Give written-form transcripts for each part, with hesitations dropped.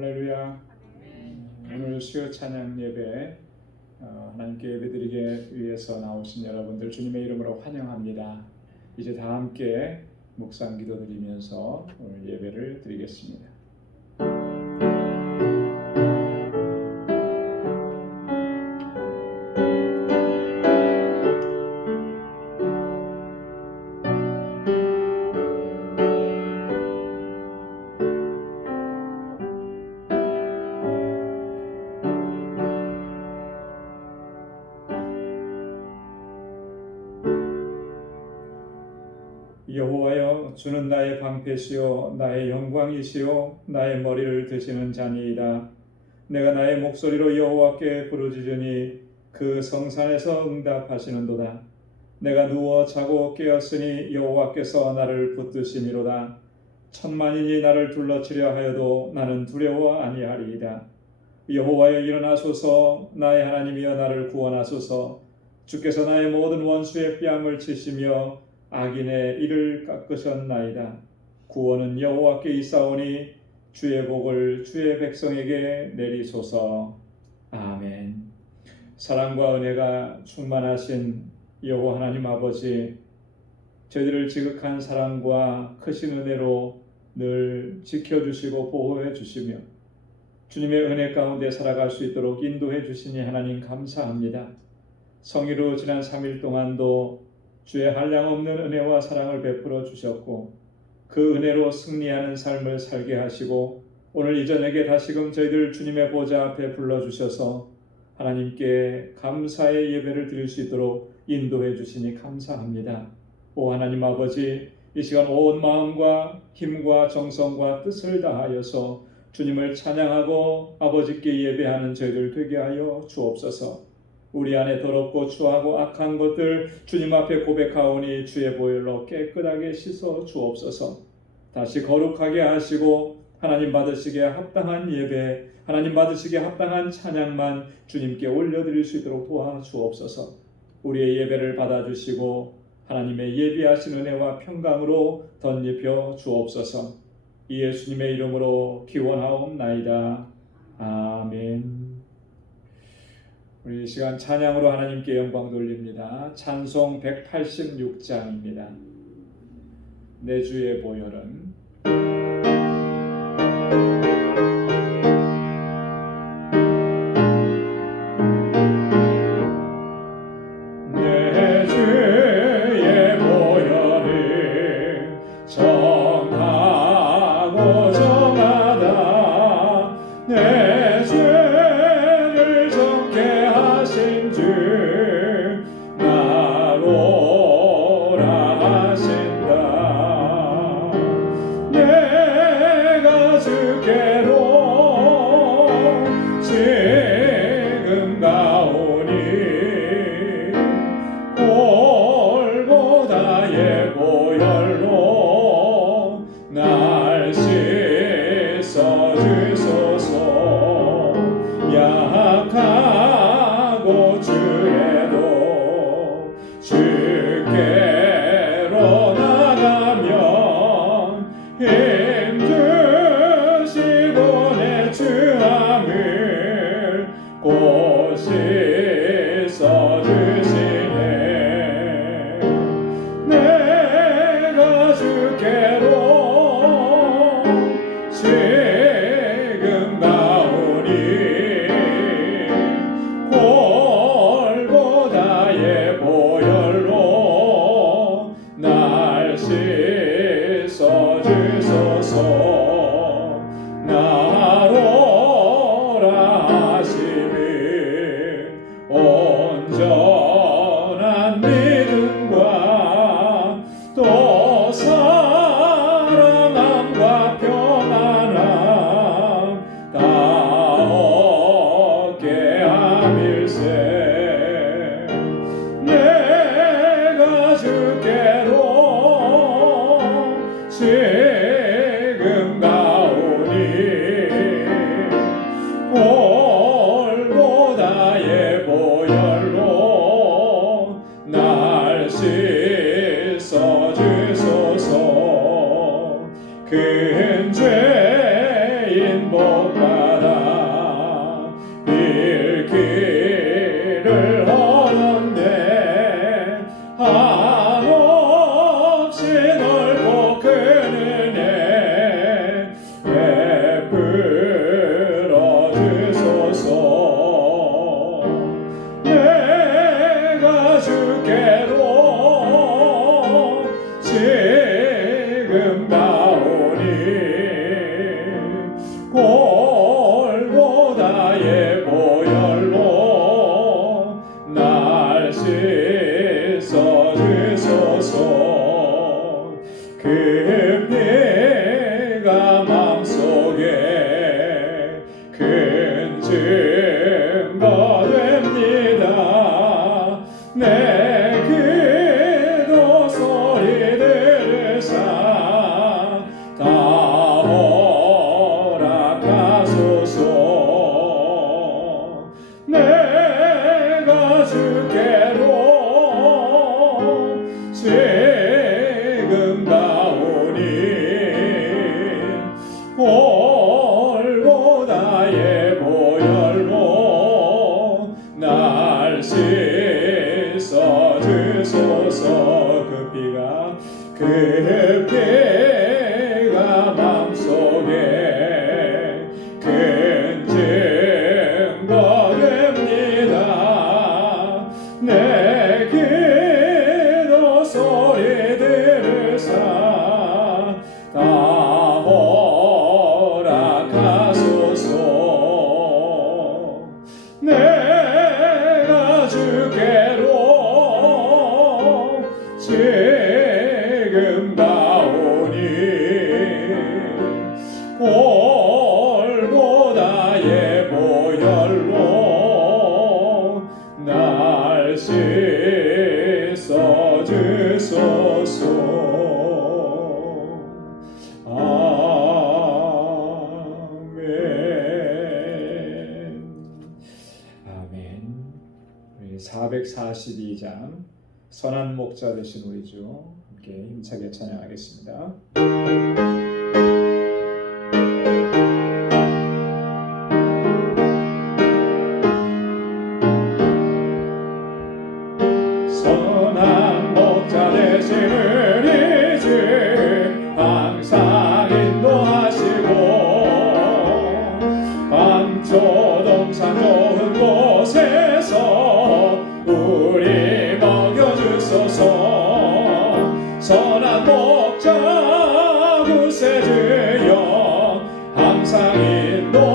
할렐루야. 오늘 수요 찬양 예배 하나님께 예배드리기 위해서 나오신 여러분들 주님의 이름으로 환영합니다. 이제 다 함께 묵상 기도드리면서 오늘 예배를 드리겠습니다. 여호와여, 주는 나의 방패시요 나의 영광이시요 나의 머리를 드시는 자니이다. 내가 나의 목소리로 여호와께 부르짖으니 그 성산에서 응답하시는도다. 내가 누워 자고 깨었으니 여호와께서 나를 붙드심이로다. 천만인이 나를 둘러치려 하여도 나는 두려워 아니하리이다. 여호와여, 일어나소서. 나의 하나님이여, 나를 구원하소서. 주께서 나의 모든 원수의 뺨을 치시며 악인의 이를 깎으셨나이다. 구원은 여호와께 있사오니 주의 복을 주의 백성에게 내리소서. 아멘. 사랑과 은혜가 충만하신 여호와 하나님 아버지, 저희들을 지극한 사랑과 크신 은혜로 늘 지켜주시고 보호해 주시며 주님의 은혜 가운데 살아갈 수 있도록 인도해 주시니 하나님 감사합니다. 성일로 지난 3일 동안도 주의 한량없는 은혜와 사랑을 베풀어 주셨고 그 은혜로 승리하는 삶을 살게 하시고 오늘 이 저녁에 다시금 저희들 주님의 보좌 앞에 불러주셔서 하나님께 감사의 예배를 드릴 수 있도록 인도해 주시니 감사합니다. 오 하나님 아버지, 이 시간 온 마음과 힘과 정성과 뜻을 다하여서 주님을 찬양하고 아버지께 예배하는 저희들 되게 하여 주옵소서. 우리 안에 더럽고 추하고 악한 것들 주님 앞에 고백하오니 주의 보혈로 깨끗하게 씻어 주옵소서. 다시 거룩하게 하시고 하나님 받으시기에 합당한 예배, 하나님 받으시기에 합당한 찬양만 주님께 올려드릴 수 있도록 도와주옵소서. 우리의 예배를 받아주시고 하나님의 예비하신 은혜와 평강으로 덧입혀 주옵소서. 이 예수님의 이름으로 기원하옵나이다. 아멘. 우리 이 시간 찬양으로 하나님께 영광 돌립니다. 찬송 186장입니다. 내 주의 보혈은 내 주의 보혈은 정하고 정하다. 내 죄를 정케 하신 주 나로라 하신다. 내가 주께로 지금 가오니 골고다의 보혈로 날 씻어 주소서. 약하고 주에도 주께로 나가면 힘주시고 내 주함을 곧 씻어 주시네. 내가 주께로 지금 가오니 골고다의 보혈로 날 씻어 주소서. 나로라 하시니 내가 주께로 지금 가오니 골고다의 보혈로 날 씻어 주소서. 아멘. 우리 442장 선한 목자 되신 우리 주 함께 힘차게 찬양하겠습니다. 선한 목자 되신 우리 주 항상 인도하시고 밤초동산 좋은 곳에서 우리 먹여주소서. 선한 목자 구세주여 항상 인도하소서.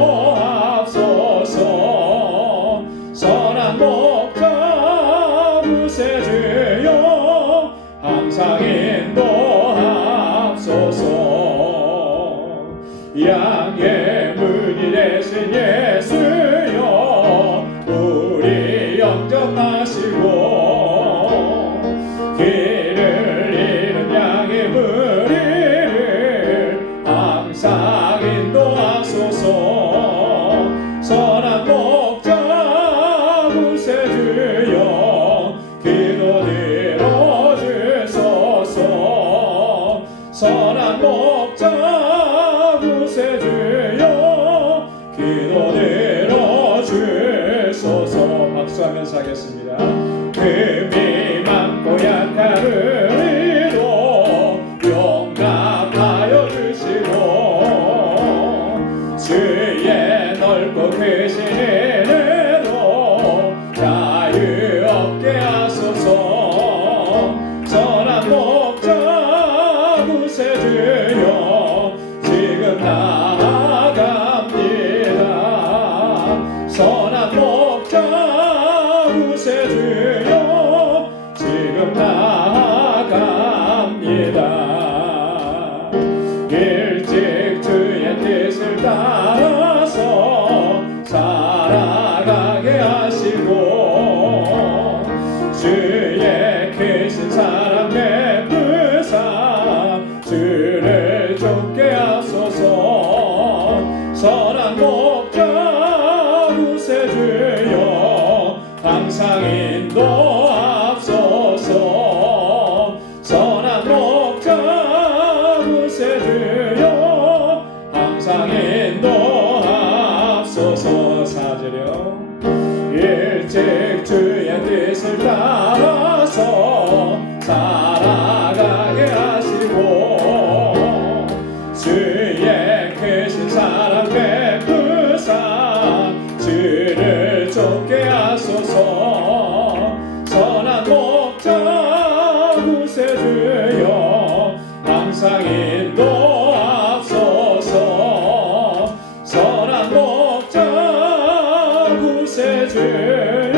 선한 목자 구세주여 항상 인도하소서. 양의 문이 되신 예수여 우리 영접하시고 길을 잃은 양의 무리를 항상 인도하소서. 선한 목자 구세주여 기도 들어주소서. 선한 목자 구세주여 기도 들어주소서. 박수하면서 하겠습니다. 금이 많고 약한 우리도 용납하여 주시고 주의 넓고 크신 은혜로 자유 얻게 하소서. 선한 목자 구세주여 지금 나아갑니다. 선한 목자 구세주여 지금 나아갑니다. 일찍 주의 뜻을 따라서 살아가게 하시고 주의 크신 사랑 베푸사 주를 쫓게 하소서. 선한 목자 구세주여 항상 인도하소서. 선한 목자 구세주여 항상 인도하소서. 사절여 일찍 주의 뜻을 따라서 살아가게 하시고 주의 크신 사랑 베푸사 주를 쫓게 하소서. 선한 목자 구세주여 항상 인도하소서. 선한 목자 구세주여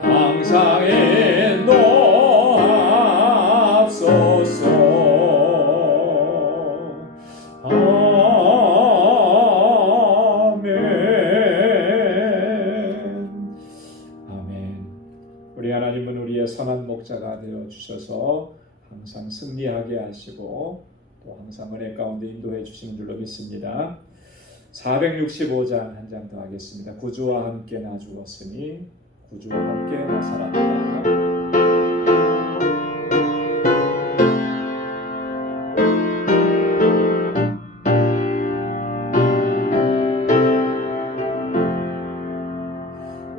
항상 인도하소서. 아멘. 우리 하나님은 우리의 선한 목자가 되어 주셔서 항상 승리하게 하시고 또 항상 은혜 가운데 인도해 주시는 줄로 믿습니다. 465장 한 장 더 하겠습니다. 구주와 함께 나 죽었으니 구주와 함께 나 살았다.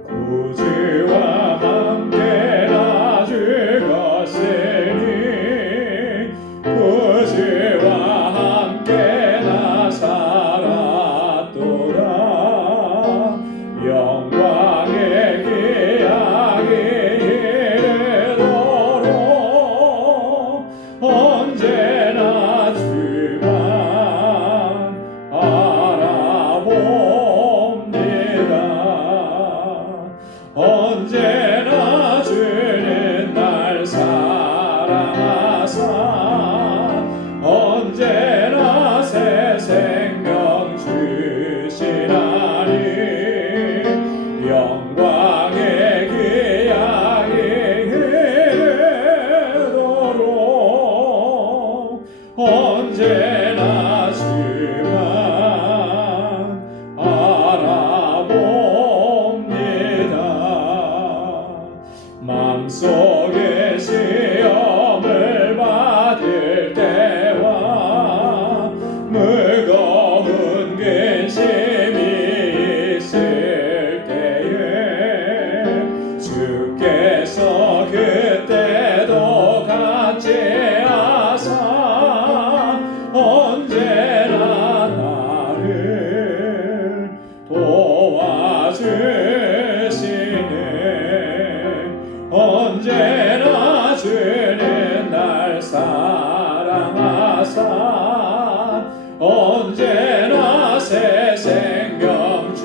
구주와 함께 나 죽었으니 구주와 함께 나 살았도다. 영광의 기약이 이르도록 언제나 주만 알아봅니다.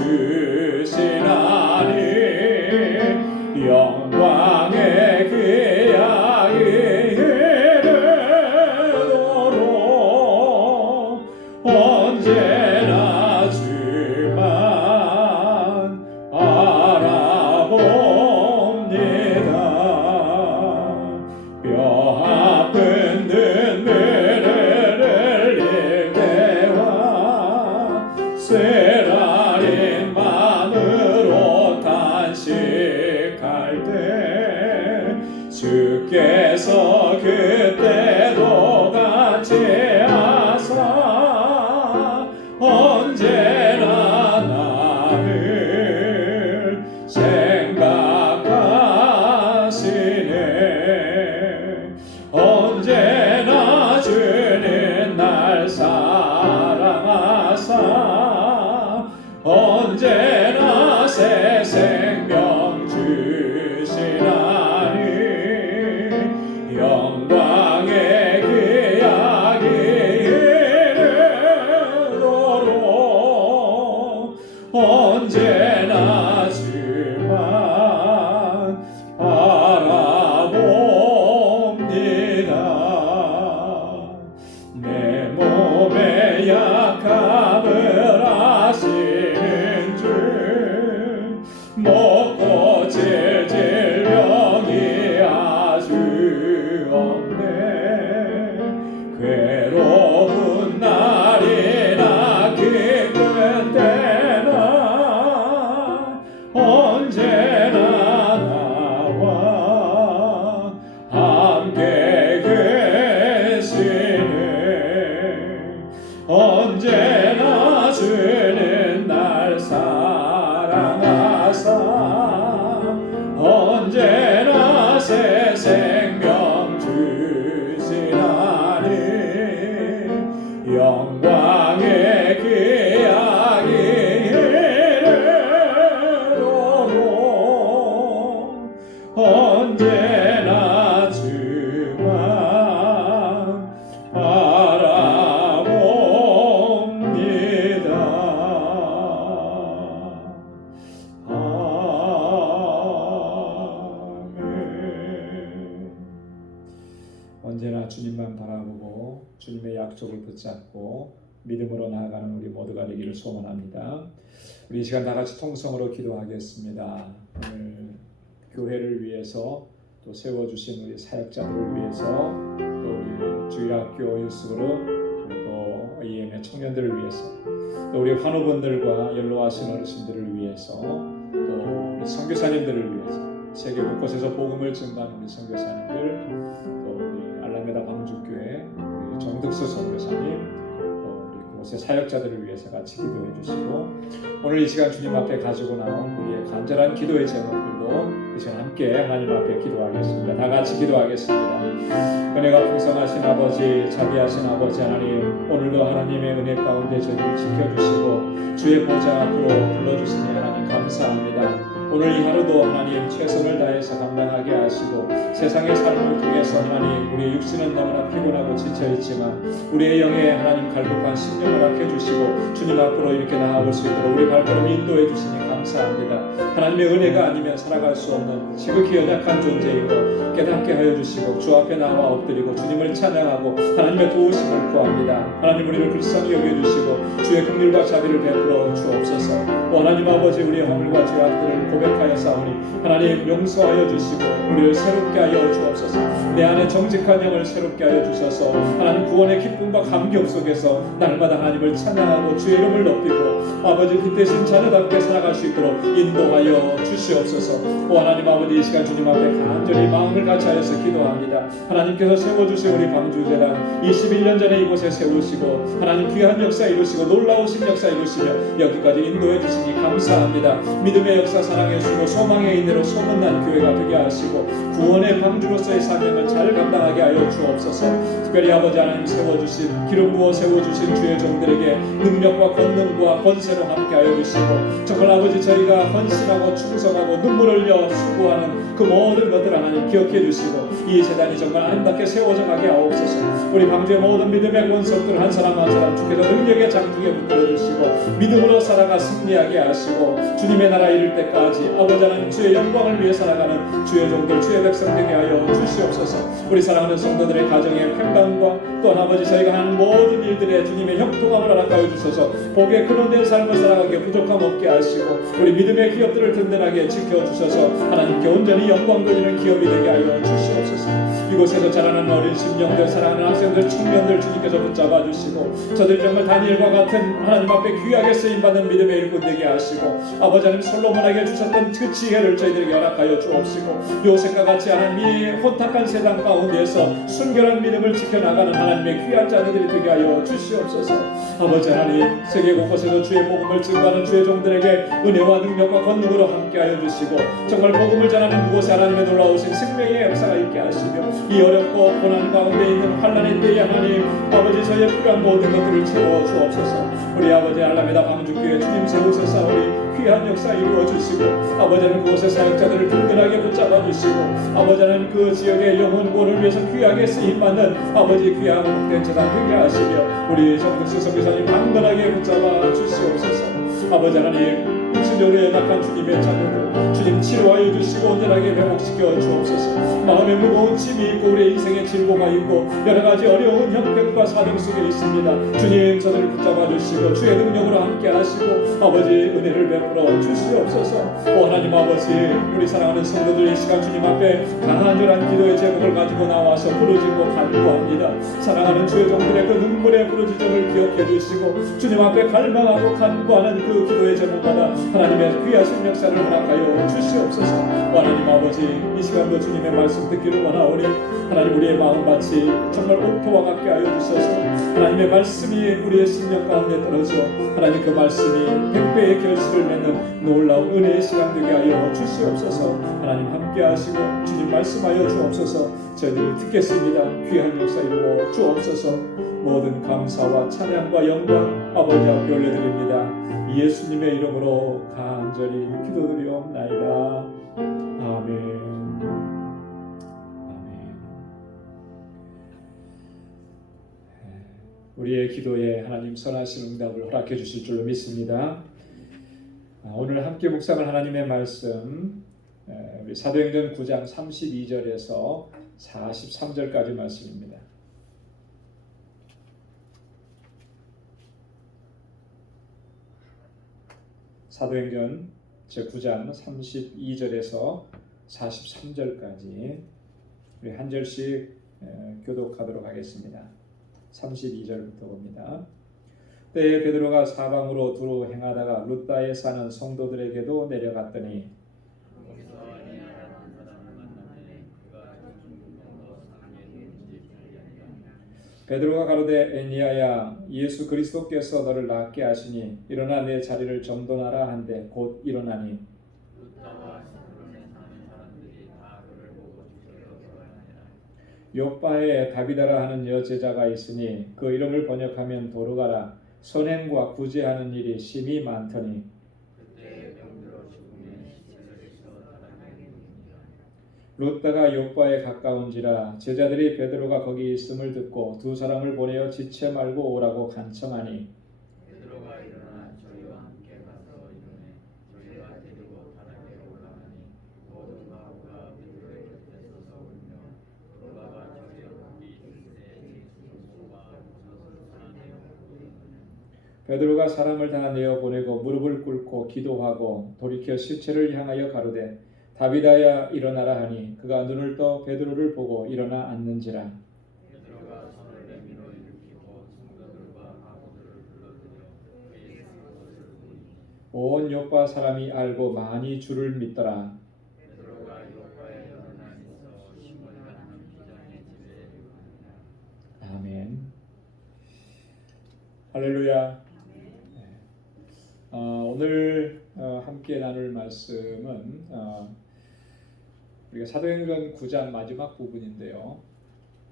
주시나니 영광의 귀하기 이르도록 언제나 주만 알아봅니다. 뼈 아픈 눈물을 흘릴 때와 쇠라린 마음으로 탄식할 때 주께서 그때도 같이 하사 언제나 나를 생각하시네. 언제나 주는 날 사랑하사 언제나 새 생명 주시나니 영광의 귀하기 이르도록 언제나 주만 바라봅니다. 내 몸의 약함을 아시는 줄 못 고칠 질병이 아주 없네. 괴로운 날이나 기쁜 때나 언제나 나와 함께 계시네. 언제나 주는 날 사랑하사 언제나 새 생명 주시나니 영광의 귀하기 이르도록 언제나 주만 바라봅니다. 언제나 주님만 바라보고 주님의 약속을 붙잡고 믿음으로 나아가는 우리 모두가 되기를 소원합니다. 우리 이 시간 다 같이 통성으로 기도하겠습니다. 오늘 교회를 위해서 또 세워주신 우리 사역자들을 위해서 또 우리 주일학교 유스그룹 또 EM의 청년들을 위해서 또 우리 환우분들과 연로하신 어르신들을 위해서 또 우리 선교사님들을 위해서 세계 곳곳에서 복음을 증거하는 우리 선교사님들 또 우리 알라메다 방주교회 우리 정득수 선교사님 또 우리 그곳의 사역자들을 위해서 같이 기도해 주시고 오늘 이 시간 주님 앞에 가지고 나온 우리의 간절한 기도의 제목들도 이 시간 함께 하나님 앞에 기도하겠습니다. 다 같이 기도하겠습니다. 은혜가 풍성하신 아버지, 자비하신 아버지 하나님, 오늘도 하나님의 은혜 가운데 저희를 지켜주시고 주의 보좌 앞으로 불러주시니 하나님 감사합니다. 오늘 이 하루도 하나님 최선을 다해서 감당하게 하시고 세상의 삶을 통해서 하나님 우리의 육신은 너무나 피곤하고 지쳐있지만 우리의 영에 하나님 갈급한 심령을 아껴 주시고 주님 앞으로 이렇게 나아올 수 있도록 우리 발걸음 인도해 주시니 감사합니다. 하나님의 은혜가 아니면 살아갈 수 없는 지극히 연약한 존재인 것 깨닫게 하여 주시고 주 앞에 나와 엎드리고 주님을 찬양하고 하나님의 도우심을 구합니다. 하나님 우리를 불쌍히 여겨주시고 주의 긍휼과 자비를 베풀어 주옵소서. 하나님 아버지 우리의 허물과 죄악들을 고백하여 싸우니 하나님 용서하여 주시고 우리를 새롭게 하여 주옵소서. 내 안에 정직한 영을 새롭게 하여 주셔서 하나님 구원의 기쁨과 감격 속에서 날마다 하나님을 찬양하고 주의 이름을 높이고 아버지 빛대신 자녀답게 살아갈 수 있도록 인도하여 주시옵소서. 하나님 아버지 이 시간 주님 앞에 간절히 마음을 같이 하여서 기도합니다. 하나님께서 세워주신 우리 방주제단 21년 전에 이곳에 세우시고 하나님 귀한 역사 이루시고 놀라우신 역사 이루시며 여기까지 인도해 주시니 감사합니다. 믿음의 역사 사랑해 주시고 소망의 인내로 소문난 교회가 되게 하시고 구원의 방주로서의 사명을 잘 감당하게 하여 주옵소서. 특별히 아버지 하나님 세워주신 기름 부어 세워주신 주의 종들에게 능력과 권능과 권세로 함께 하여 주시고 정말 아버지 아버지 저희가 헌신하고 충성하고 눈물을 흘려 수고하는 그 모든 것들 하나님 기억해 주시고 이 재단이 정말 아름답게 세워져 가게 하옵소서. 우리 광주의 모든 믿음의 권속들 한 사람 한 사람 주께서 능력의 장중에 붙들어 주시고 믿음으로 살아가 승리하게 하시고 주님의 나라 이룰 때까지 아버지 하나님 주의 영광을 위해 살아가는 주의 종들 주의 백성 되게 하여 주시옵소서. 우리 사랑하는 성도들의 가정의 평강과 또 아버지 저희가 하는 모든 일들에 주님의 형통함을 허락하여 주셔서 복의 근원된 삶을 살아가게 부족함 없게 하시고 우리 믿음의 기업들을 든든하게 지켜주셔서 하나님께 온전히 영광 돌리는 기업이 되게 하여 주시옵소서. 이곳에서 자라나는 어린 심령들 사랑하는 학생들 청년들 주님께서 붙잡아 주시고 저들 정말 다니엘과 같은 하나님 앞에 귀하게 쓰임받는 믿음의 일꾼 되게 하시고 아버지 하나님 솔로몬에게 주셨던 그 지혜를 저희들에게 허락하여 주옵시고 요셉과 같이 하나님이 혼탁한 세상 가운데에서 순결한 믿음을 지켜나가는 하나님의 귀한 자녀들이 되게 하여 주시옵소서. 아버지 하나님 세계 곳곳에서 주의 복음을 증거하는 주의 종들에게 은혜와 능력과 권능으로 함께하여 주시고 정말 복음을 전하는 그곳에 하나님의 놀라우신 생명의 역사가 있게 하시며 이 어렵고 고난 가운데 있는 환난의 때에 하나님 아버지 저희의 필요한 모든 것들을 채워 주옵소서. 우리 아버지 알라메다 방주교회 주님 세우셔서 귀한 역사 이루어 주시고 아버지는 그곳의 사역자들을 든든하게 붙잡아 주시고 아버지는 그 지역의 영혼 구원을 위해서 귀하게 쓰임받는 아버지 귀한 복된 재단 되게 하시며 우리 정국수 선교사님 강건하게 붙잡아 주시옵소서. 아버지 하나님 육신적으로 연약한 주님의 자녀들 주님 치료하여 주시고 온전하게 회복시켜 주옵소서. 마음에 무거운 짐이 있고 우리의 인생에 질고가 있고 여러가지 어려운 형편과 사정 속에 있습니다. 주님 저들을 붙잡아 주시고 주의 능력으로 함께 하시고 아버지 은혜를 베풀어 주시옵소서. 오 하나님 아버지 우리 사랑하는 성도들 이 시간 주님 앞에 간절한 기도의 제목을 가지고 나와서 부르짖고 간구합니다. 사랑하는 주의 종들의 그 눈물의 부르짖음을 기억해 주시고 주님 앞에 갈망하고 간구하는 그 기도의 제목마다 하나님의 귀하신 역사를 허락하여 주시옵소서. 하나님 아버지 이 시간도 주님의 말씀 듣기를 원하오니 하나님 우리의 마음밭이 정말 옥토와 같게 하여 주셔서 하나님의 말씀이 우리의 심령 가운데 떨어져 하나님 그 말씀이 100배의 결실을 맺는 놀라운 은혜의 시간 되게 하여 주시옵소서. 하나님 함께 하시고 주님 말씀하여 주옵소서. 저희들이 듣겠습니다. 귀한 역사 이루어 주옵소서. 모든 감사와 찬양과 영광 아버지 앞에 올려드립니다. 예수님의 이름으로 간절히 기도드리옵나이다. 아멘. 아멘. 우리의 기도에 하나님 선하신 응답을 허락해 주실 줄로 믿습니다. 오늘 함께 묵상할 하나님의 말씀 우리 사도행전 9장 32절에서 43절까지 말씀입니다. 사도행전 제9장 32절에서 43절까지 우리 한 절씩 교독하도록 하겠습니다. 32절부터 봅니다. 때에 베드로가 사방으로 두루 행하다가 룻다에 사는 성도들에게도 내려갔더니 베드로가 가로되 에니야야 예수 그리스도께서 너를 낫게 하시니 일어나 내 자리를 정돈하라 한데 곧 일어나니 요바에 다비다라 하는 여제자가 있으니 그 이름을 번역하면 도르가라 선행과 구제하는 일이 심히 많더니 룻다가 요바에 가까운지라 제자들이 베드로가 거기 있음을 듣고 두 사람을 보내어 지체 말고 오라고 간청하니 베드로가 일어나 저희와 함께 가서 이르매 저희가 데리고 바다에 올라가니 모든 마을과 베드로의 곁에 서서 울며 도로가가 저희와 함께 있을 때 예수와 젖을 전하내어 베드로가 사람을 다 내어 보내고 무릎을 꿇고 기도하고 돌이켜 시체를 향하여 가로되 다비다야 일어나라 하니 그가 눈을 떠 베드로를 보고 일어나 앉는지라. 베드로가 손을 내밀어 일으키고 성도들과 가부들을 불러들여 그의 것을 보니 온 요파 사람이 알고 많이 주를 믿더라. 베드로가 요파에 여러 날 있어 시몬이라는 기장의 집에 이르니라. 아멘. 할렐루야. 오늘 함께 나눌 말씀은 우리가 사도행전 9장 마지막 부분인데요.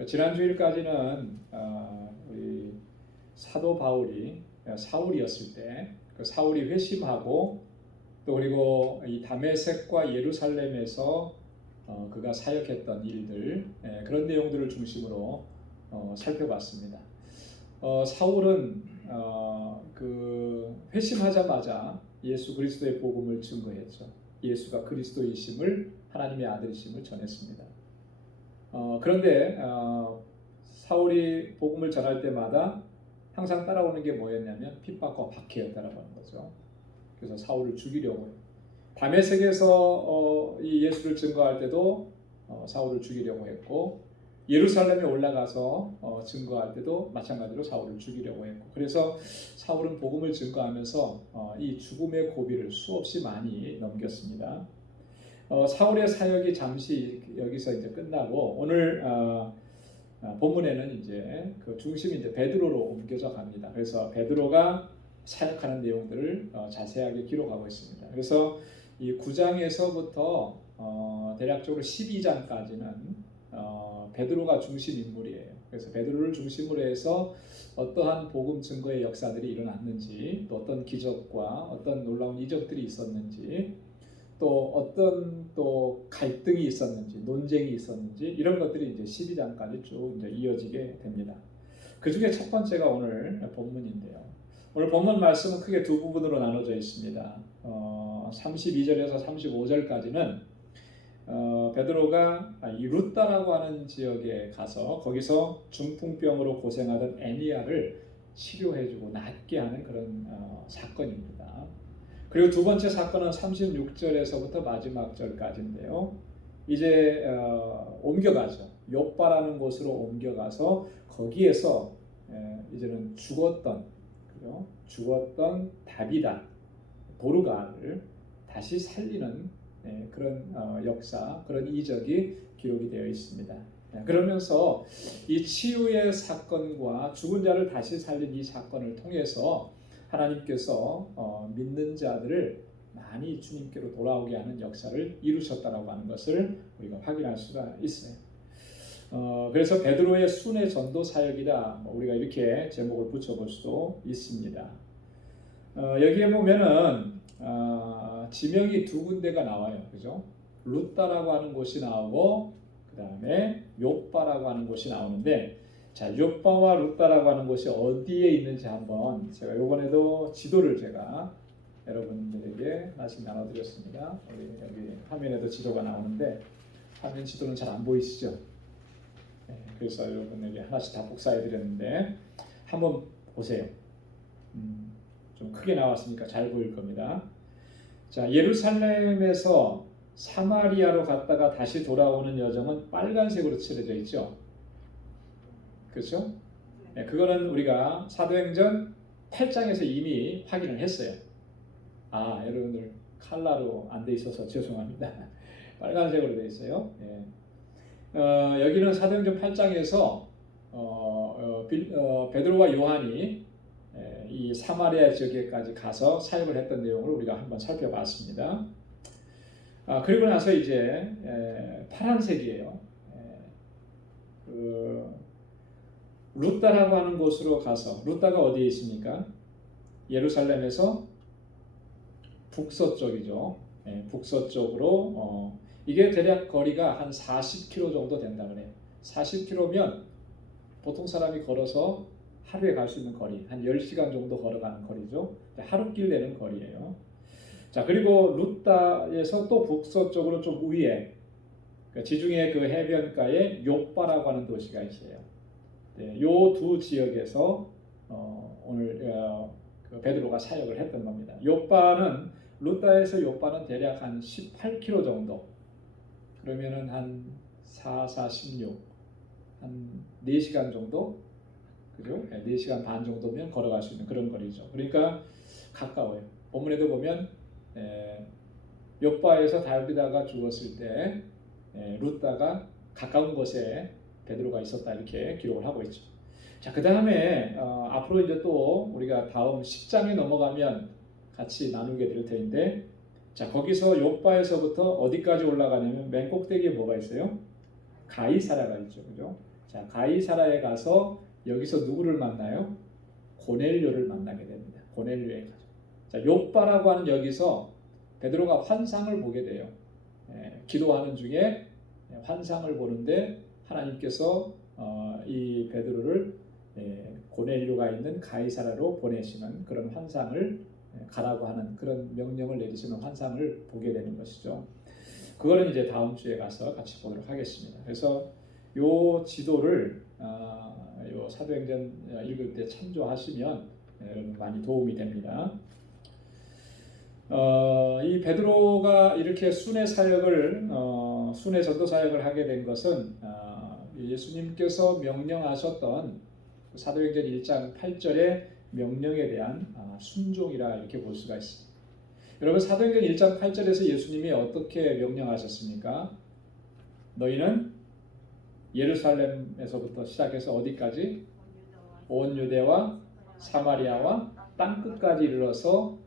지난 주일까지는 우리 사도 바울이 사울이었을 때 그 사울이 회심하고 또 그리고 이 다메섹과 예루살렘에서 그가 사역했던 일들, 그런 내용들을 중심으로 살펴봤습니다. 사울은 그 회심하자마자 예수 그리스도의 복음을 증거했죠. 예수가 그리스도이심을, 하나님의 아들이심을 전했습니다. 그런데 사울이 복음을 전할 때마다 항상 따라오는 게 뭐였냐면 핍박과 박해였다라고 하는 거죠. 그래서 사울을 죽이려고 해요. 다메섹에서 이 예수를 증거할 때도 사울을 죽이려고 했고, 예루살렘에 올라가서 증거할 때도 마찬가지로 사울을 죽이려고 했고, 그래서 사울은 복음을 증거하면서 이 죽음의 고비를 수없이 많이 넘겼습니다. 사울의 사역이 잠시 여기서 이제 끝나고, 오늘 본문에는 이제 그 중심이 이제 베드로로 옮겨져 갑니다. 그래서 베드로가 사역하는 내용들을 자세하게 기록하고 있습니다. 그래서 이 9장에서부터 대략적으로 12장까지는 베드로가 중심 인물이에요. 그래서 베드로를 중심으로 해서 어떠한 복음 증거의 역사들이 일어났는지, 또 어떤 기적과 어떤 놀라운 이적들이 있었는지, 또 어떤 또 갈등이 있었는지, 논쟁이 있었는지, 이런 것들이 이제 12장까지 쭉 이제 이어지게 됩니다. 그 중에 첫 번째가 오늘 본문인데요. 오늘 본문 말씀은 크게 두 부분으로 나눠져 있습니다. 32절에서 35절까지는 베드로가 이 루다라고 하는 지역에 가서 거기서 중풍병으로 고생하던 애니야를 치료해주고 낫게 하는 그런 사건입니다. 그리고 두 번째 사건은 36절에서부터 마지막 절까지인데요. 이제 옮겨가죠. 욥바라는 곳으로 옮겨가서 거기에서 이제는 죽었던 다비다, 도르가를 다시 살리는 그런 역사, 그런 이적이 기록이 되어 있습니다. 그러면서 이 치유의 사건과 죽은 자를 다시 살린 이 사건을 통해서 하나님께서 믿는 자들을 많이 주님께로 돌아오게 하는 역사를 이루셨다라고 하는 것을 우리가 확인할 수가 있어요. 그래서 베드로의 순회 전도 사역이다, 우리가 이렇게 제목을 붙여볼 수도 있습니다. 여기에 보면은 지명이 두 군데가 나와요, 그죠? 루다라고 하는 곳이 나오고, 그 다음에 욥바라고 하는 곳이 나오는데, 자, 욥바와 루다라고 하는 곳이 어디에 있는지 한번 제가 이번에도 지도를 제가 여러분들에게 하나씩 나눠드렸습니다. 여기 화면에도 지도가 나오는데 화면 지도는 잘 안 보이시죠? 그래서 여러분에게 하나씩 다 복사해드렸는데 한번 보세요. 좀 크게 나왔으니까 잘 보일 겁니다. 자, 예루살렘에서 사마리아로 갔다가 다시 돌아오는 여정은 빨간색으로 칠해져 있죠. 그렇죠? 네, 그거는 우리가 사도행전 8장에서 이미 확인을 했어요. 여러분들 컬러로 안 돼 있어서 죄송합니다. 빨간색으로 돼 있어요. 여기는 사도행전 8장에서 베드로와 요한이 이 사마리아 지역에까지 가서 사역을 했던 내용을 우리가 한번 살펴봤습니다. 그리고 나서 이제 파란색이에요. 루다라고 하는 곳으로 가서, 루다가 어디에 있습니까? 예루살렘에서 북서쪽이죠. 북서쪽으로 이게 대략 거리가 한 40km 정도 된다 그래요. 40km면 보통 사람이 걸어서 하루에 갈 수 있는 거리, 한 10시간 정도 걸어가는 거리죠. 하루길 되는 거리예요. 자, 그리고 루다에서 또 북서쪽으로 좀 위에, 지중해 그 해변가에 욥바라고 하는 도시가 있어요. 요 두 지역에서 오늘 그 베드로가 사역을 했던 겁니다. 욥바는, 루다에서 욥바는 대략 한 18km 정도, 그러면은 한 16, 한 4시간 정도, 그죠? 4시간 반 정도면 걸어갈 수 있는 그런 거리죠. 그러니까 가까워요. 본문에도 보면 욥바에서 다비다가 죽었을 때 루다가 가까운 곳에 베드로가 있었다, 이렇게 기록을 하고 있죠. 자, 그 다음에 앞으로 이제 또 우리가 다음 10장에 넘어가면 같이 나누게 될 텐데, 자, 거기서 욥바에서부터 어디까지 올라가냐면 맨 꼭대기에 뭐가 있어요? 가이사라가 있죠, 그죠? 자, 가이사라에 가서 여기서 누구를 만나요? 고넬료를 만나게 됩니다. 고넬료에 가죠. 자, 욥바라고 하는 여기서 베드로가 환상을 보게 돼요. 기도하는 중에 환상을 보는데 하나님께서 이 베드로를 고넬료가 있는 가이사라로 보내시는 그런 환상을 가라고 하는 그런 명령을 내리시는 환상을 보게 되는 것이죠. 그거는 이제 다음 주에 가서 같이 보도록 하겠습니다. 그래서 요 지도를 요 사도행전 읽을 때 참조하시면 여러분 많이 도움이 됩니다. 이 베드로가 이렇게 순회 사역을 순회 전도 사역을 하게 된 것은 예수님께서 명령하셨던 사도행전 1장 8절의 명령에 대한 순종이라 이렇게 볼 수가 있습니다. 여러분 사도행전 1장 8절에서 예수님이 어떻게 명령하셨습니까? 너희는 예루살렘에서부터 시작해서 어디까지? 온 유대와 사마리아와 땅끝까지 이르러서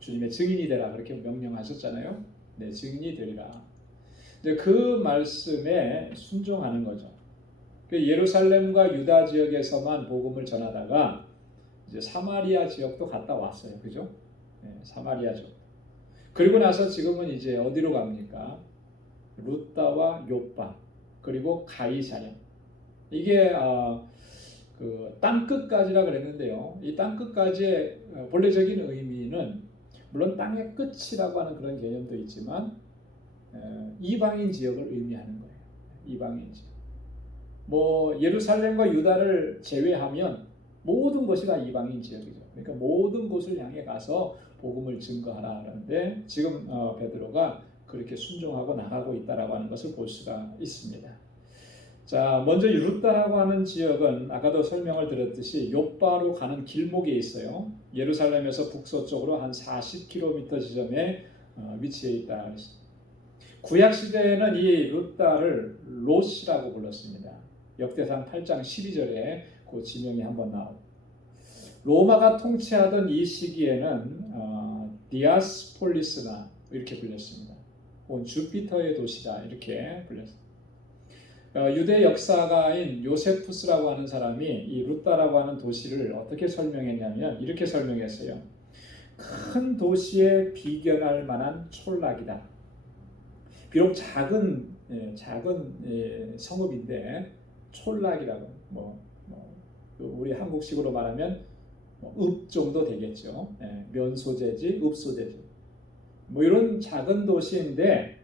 주님의 증인이 되라 그렇게 명령하셨잖아요. 네, 증인이 되리라. 그 말씀에 순종하는 거죠. 예루살렘과 유다 지역에서만 복음을 전하다가 이제 사마리아 지역도 갔다 왔어요. 그죠? 네, 사마리아 지역. 그리고 나서 지금은 이제 어디로 갑니까? 루다와 요빠 그리고 가이사랴. 이게 그 땅끝까지라 그랬는데요. 이 땅끝까지의 본래적인 의미는 물론 땅의 끝이라고 하는 그런 개념도 있지만 이방인 지역을 의미하는 거예요. 이방인 지역. 뭐 예루살렘과 유다를 제외하면 모든 것이 다 이방인 지역이죠. 그러니까 모든 곳을 향해 가서 복음을 증거하라 하는데 지금 베드로가 그렇게 순종하고 나가고 있다라고 하는 것을 볼 수가 있습니다. 자, 먼저 루다라고 하는 지역은 아까도 설명을 드렸듯이 요바로 가는 길목에 있어요. 예루살렘에서 북서쪽으로 한 40km 지점에 위치해 있다. 구약 시대에는 이 루다를 롯이라고 불렀습니다. 역대상 8장 12절에 그 지명이 한번 나오고 로마가 통치하던 이 시기에는 디아스폴리스나 이렇게 불렸습니다. 혹은 주피터의 도시다 이렇게 불렸습니다. 유대 역사가인 요세푸스라고 하는 사람이 이 루다라고 하는 도시를 어떻게 설명했냐면 이렇게 설명했어요. 큰 도시에 비견할 만한 촌락이다. 비록 작은 성읍인데 촌락이라고 우리 한국식으로 말하면 읍 정도 되겠죠. 면소재지, 읍소재지. 이런 작은 도시인데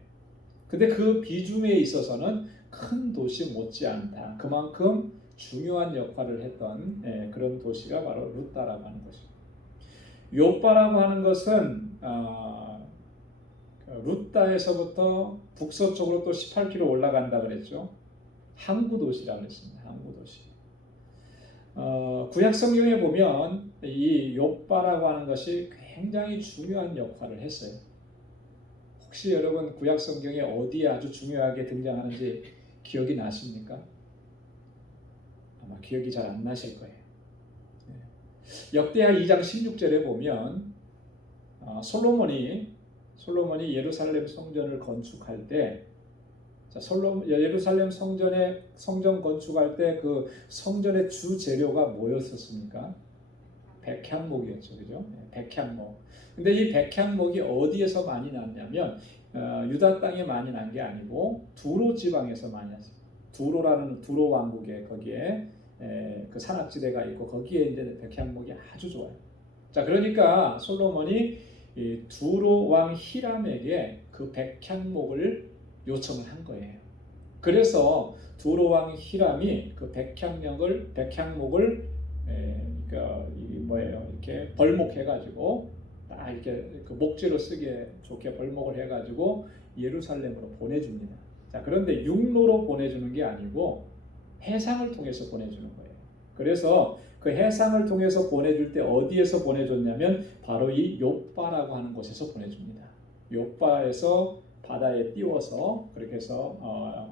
근데 그 비중에 있어서는 큰 도시 못지않다. 그만큼 중요한 역할을 했던 그런 도시가 바로 루다라고 하는 것입니다. 요바라고 하는 것은 루다에서부터 북서쪽으로 또 18km 올라간다 그랬죠. 항구 도시라고 그랬습니다. 항구 도시. 구약 성경에 보면 이 요바라고 하는 것이 굉장히 중요한 역할을 했어요. 혹시 여러분 구약 성경에 어디에 아주 중요하게 등장하는지 기억이 나십니까? 아마 기억이 잘 안 나실 거예요. 역대하 2장 16절에 보면 솔로몬이 예루살렘 성전을 건축할 때 예루살렘 성전 건축할 때 그 성전의 주 재료가 뭐였었습니까? 백향목이었죠, 그죠? 백향목. 근데 이 백향목이 어디에서 많이 났냐면 유다 땅에 많이 난 게 아니고 두로 지방에서 많이 났어요. 두로 왕국에 거기에 그 산악지대가 있고 거기에 이제 백향목이 아주 좋아요. 자, 그러니까 솔로몬이 이 두로 왕 히람에게 그 백향목을 요청을 한 거예요. 그래서 두로 왕 히람이 그 백향목을 이렇게 벌목해가지고 딱 이렇게 그 목재로 쓰기에 좋게 벌목을 해가지고 예루살렘으로 보내줍니다. 자, 그런데 육로로 보내주는 게 아니고 해상을 통해서 보내주는 거예요. 그래서 그 해상을 통해서 보내줄 때 어디에서 보내줬냐면 바로 이 요바라고 하는 곳에서 보내줍니다. 요바에서 바다에 띄워서 그렇게 해서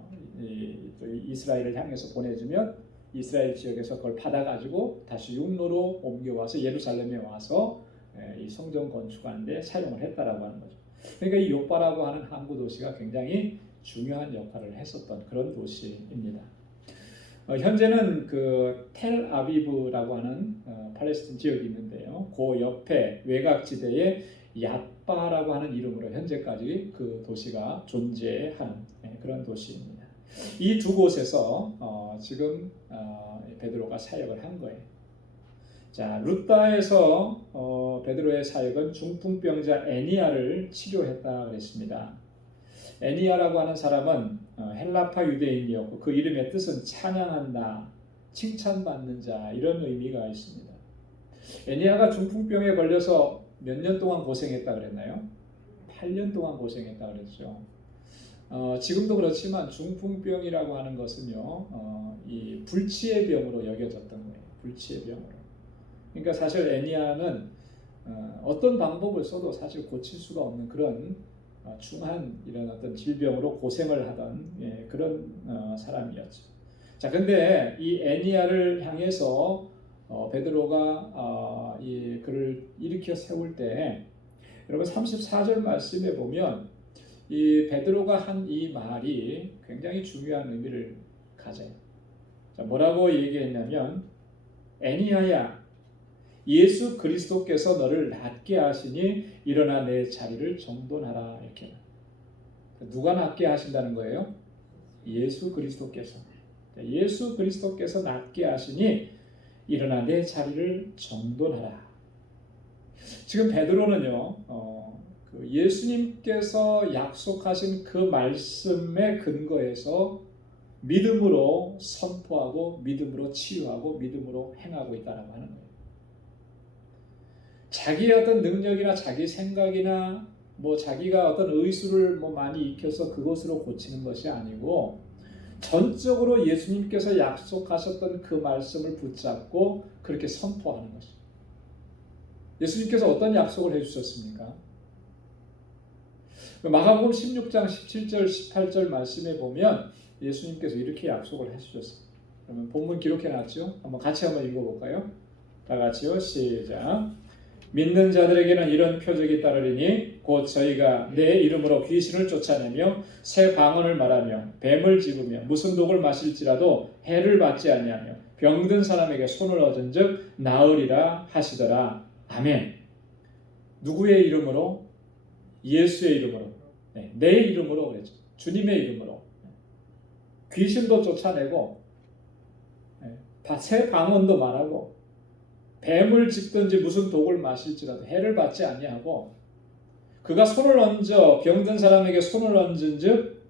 이스라엘을 향해서 보내주면 이스라엘 지역에서 그걸 받아가지고 다시 육로로 옮겨와서 예루살렘에 와서 이 성전 건축하는데 사용을 했다라고 하는 거죠. 그러니까 이 요바라고 하는 항구 도시가 굉장히 중요한 역할을 했었던 그런 도시입니다. 현재는 그 텔아비브라고 하는 팔레스틴 지역이 있는데요. 그 옆에 외곽지대에 랍바라고 하는 이름으로 현재까지 그 도시가 존재하는 그런 도시입니다. 이 두 곳에서 지금 베드로가 사역을 한 거예요. 자, 루다에서 베드로의 사역은 중풍병자 애니아를 치료했다 그랬습니다. 애니아라고 하는 사람은 헬라파 유대인이었고 그 이름의 뜻은 찬양한다, 칭찬받는 자 이런 의미가 있습니다. 애니아가 중풍병에 걸려서 몇 년 동안 고생했다 그랬나요? 8년 동안 고생했다 그랬죠. 지금도 그렇지만 중풍병이라고 하는 것은요, 이 불치의 병으로 여겨졌던 거예요. 불치의 병으로. 그러니까 사실 애니아는 어떤 방법을 써도 사실 고칠 수가 없는 그런 중한 이런 어떤 질병으로 고생을 하던 그런 사람이었죠. 자, 근데 이 애니아를 향해서 베드로가 이 글을 일으켜 세울 때 여러분 34절 말씀에 보면 이 베드로가 한 이 말이 굉장히 중요한 의미를 가져요. 자, 뭐라고 얘기했냐면 애니아야 예수 그리스도께서 너를 낫게 하시니 일어나 내 자리를 정돈하라 이렇게. 누가 낫게 하신다는 거예요? 예수 그리스도께서. 예수 그리스도께서 낫게 하시니 일어나 내 자리를 정돈하라. 지금 베드로는요, 그 예수님께서 약속하신 그 말씀에 근거해서 믿음으로 선포하고 믿음으로 치유하고 믿음으로 행하고 있다라고 하는 거예요. 자기의 어떤 능력이나 자기 생각이나 뭐 자기가 어떤 의술을 뭐 많이 익혀서 그것으로 고치는 것이 아니고 전적으로 예수님께서 약속하셨던 그 말씀을 붙잡고 그렇게 선포하는 것이죠. 예수님께서 어떤 약속을 해주셨습니까? 마가복음 16장 17절 18절 말씀에 보면 예수님께서 이렇게 약속을 해주셨습니다. 그러면 본문 기록해놨죠? 같이 한번 읽어볼까요? 다 같이요. 시작. 믿는 자들에게는 이런 표적이 따르리니 곧 저희가 내 이름으로 귀신을 쫓아내며 새 방언을 말하며 뱀을 집으며 무슨 독을 마실지라도 해를 받지 아니하며 병든 사람에게 손을 얹은즉 나으리라 하시더라. 아멘. 누구의 이름으로? 예수의 이름으로. 내 이름으로 그랬죠. 주님의 이름으로. 귀신도 쫓아내고 새 방언도 말하고 뱀을 짚든지 무슨 독을 마실지라도 해를 받지 아니하고 그가 손을 얹어 병든 사람에게 손을 얹은즉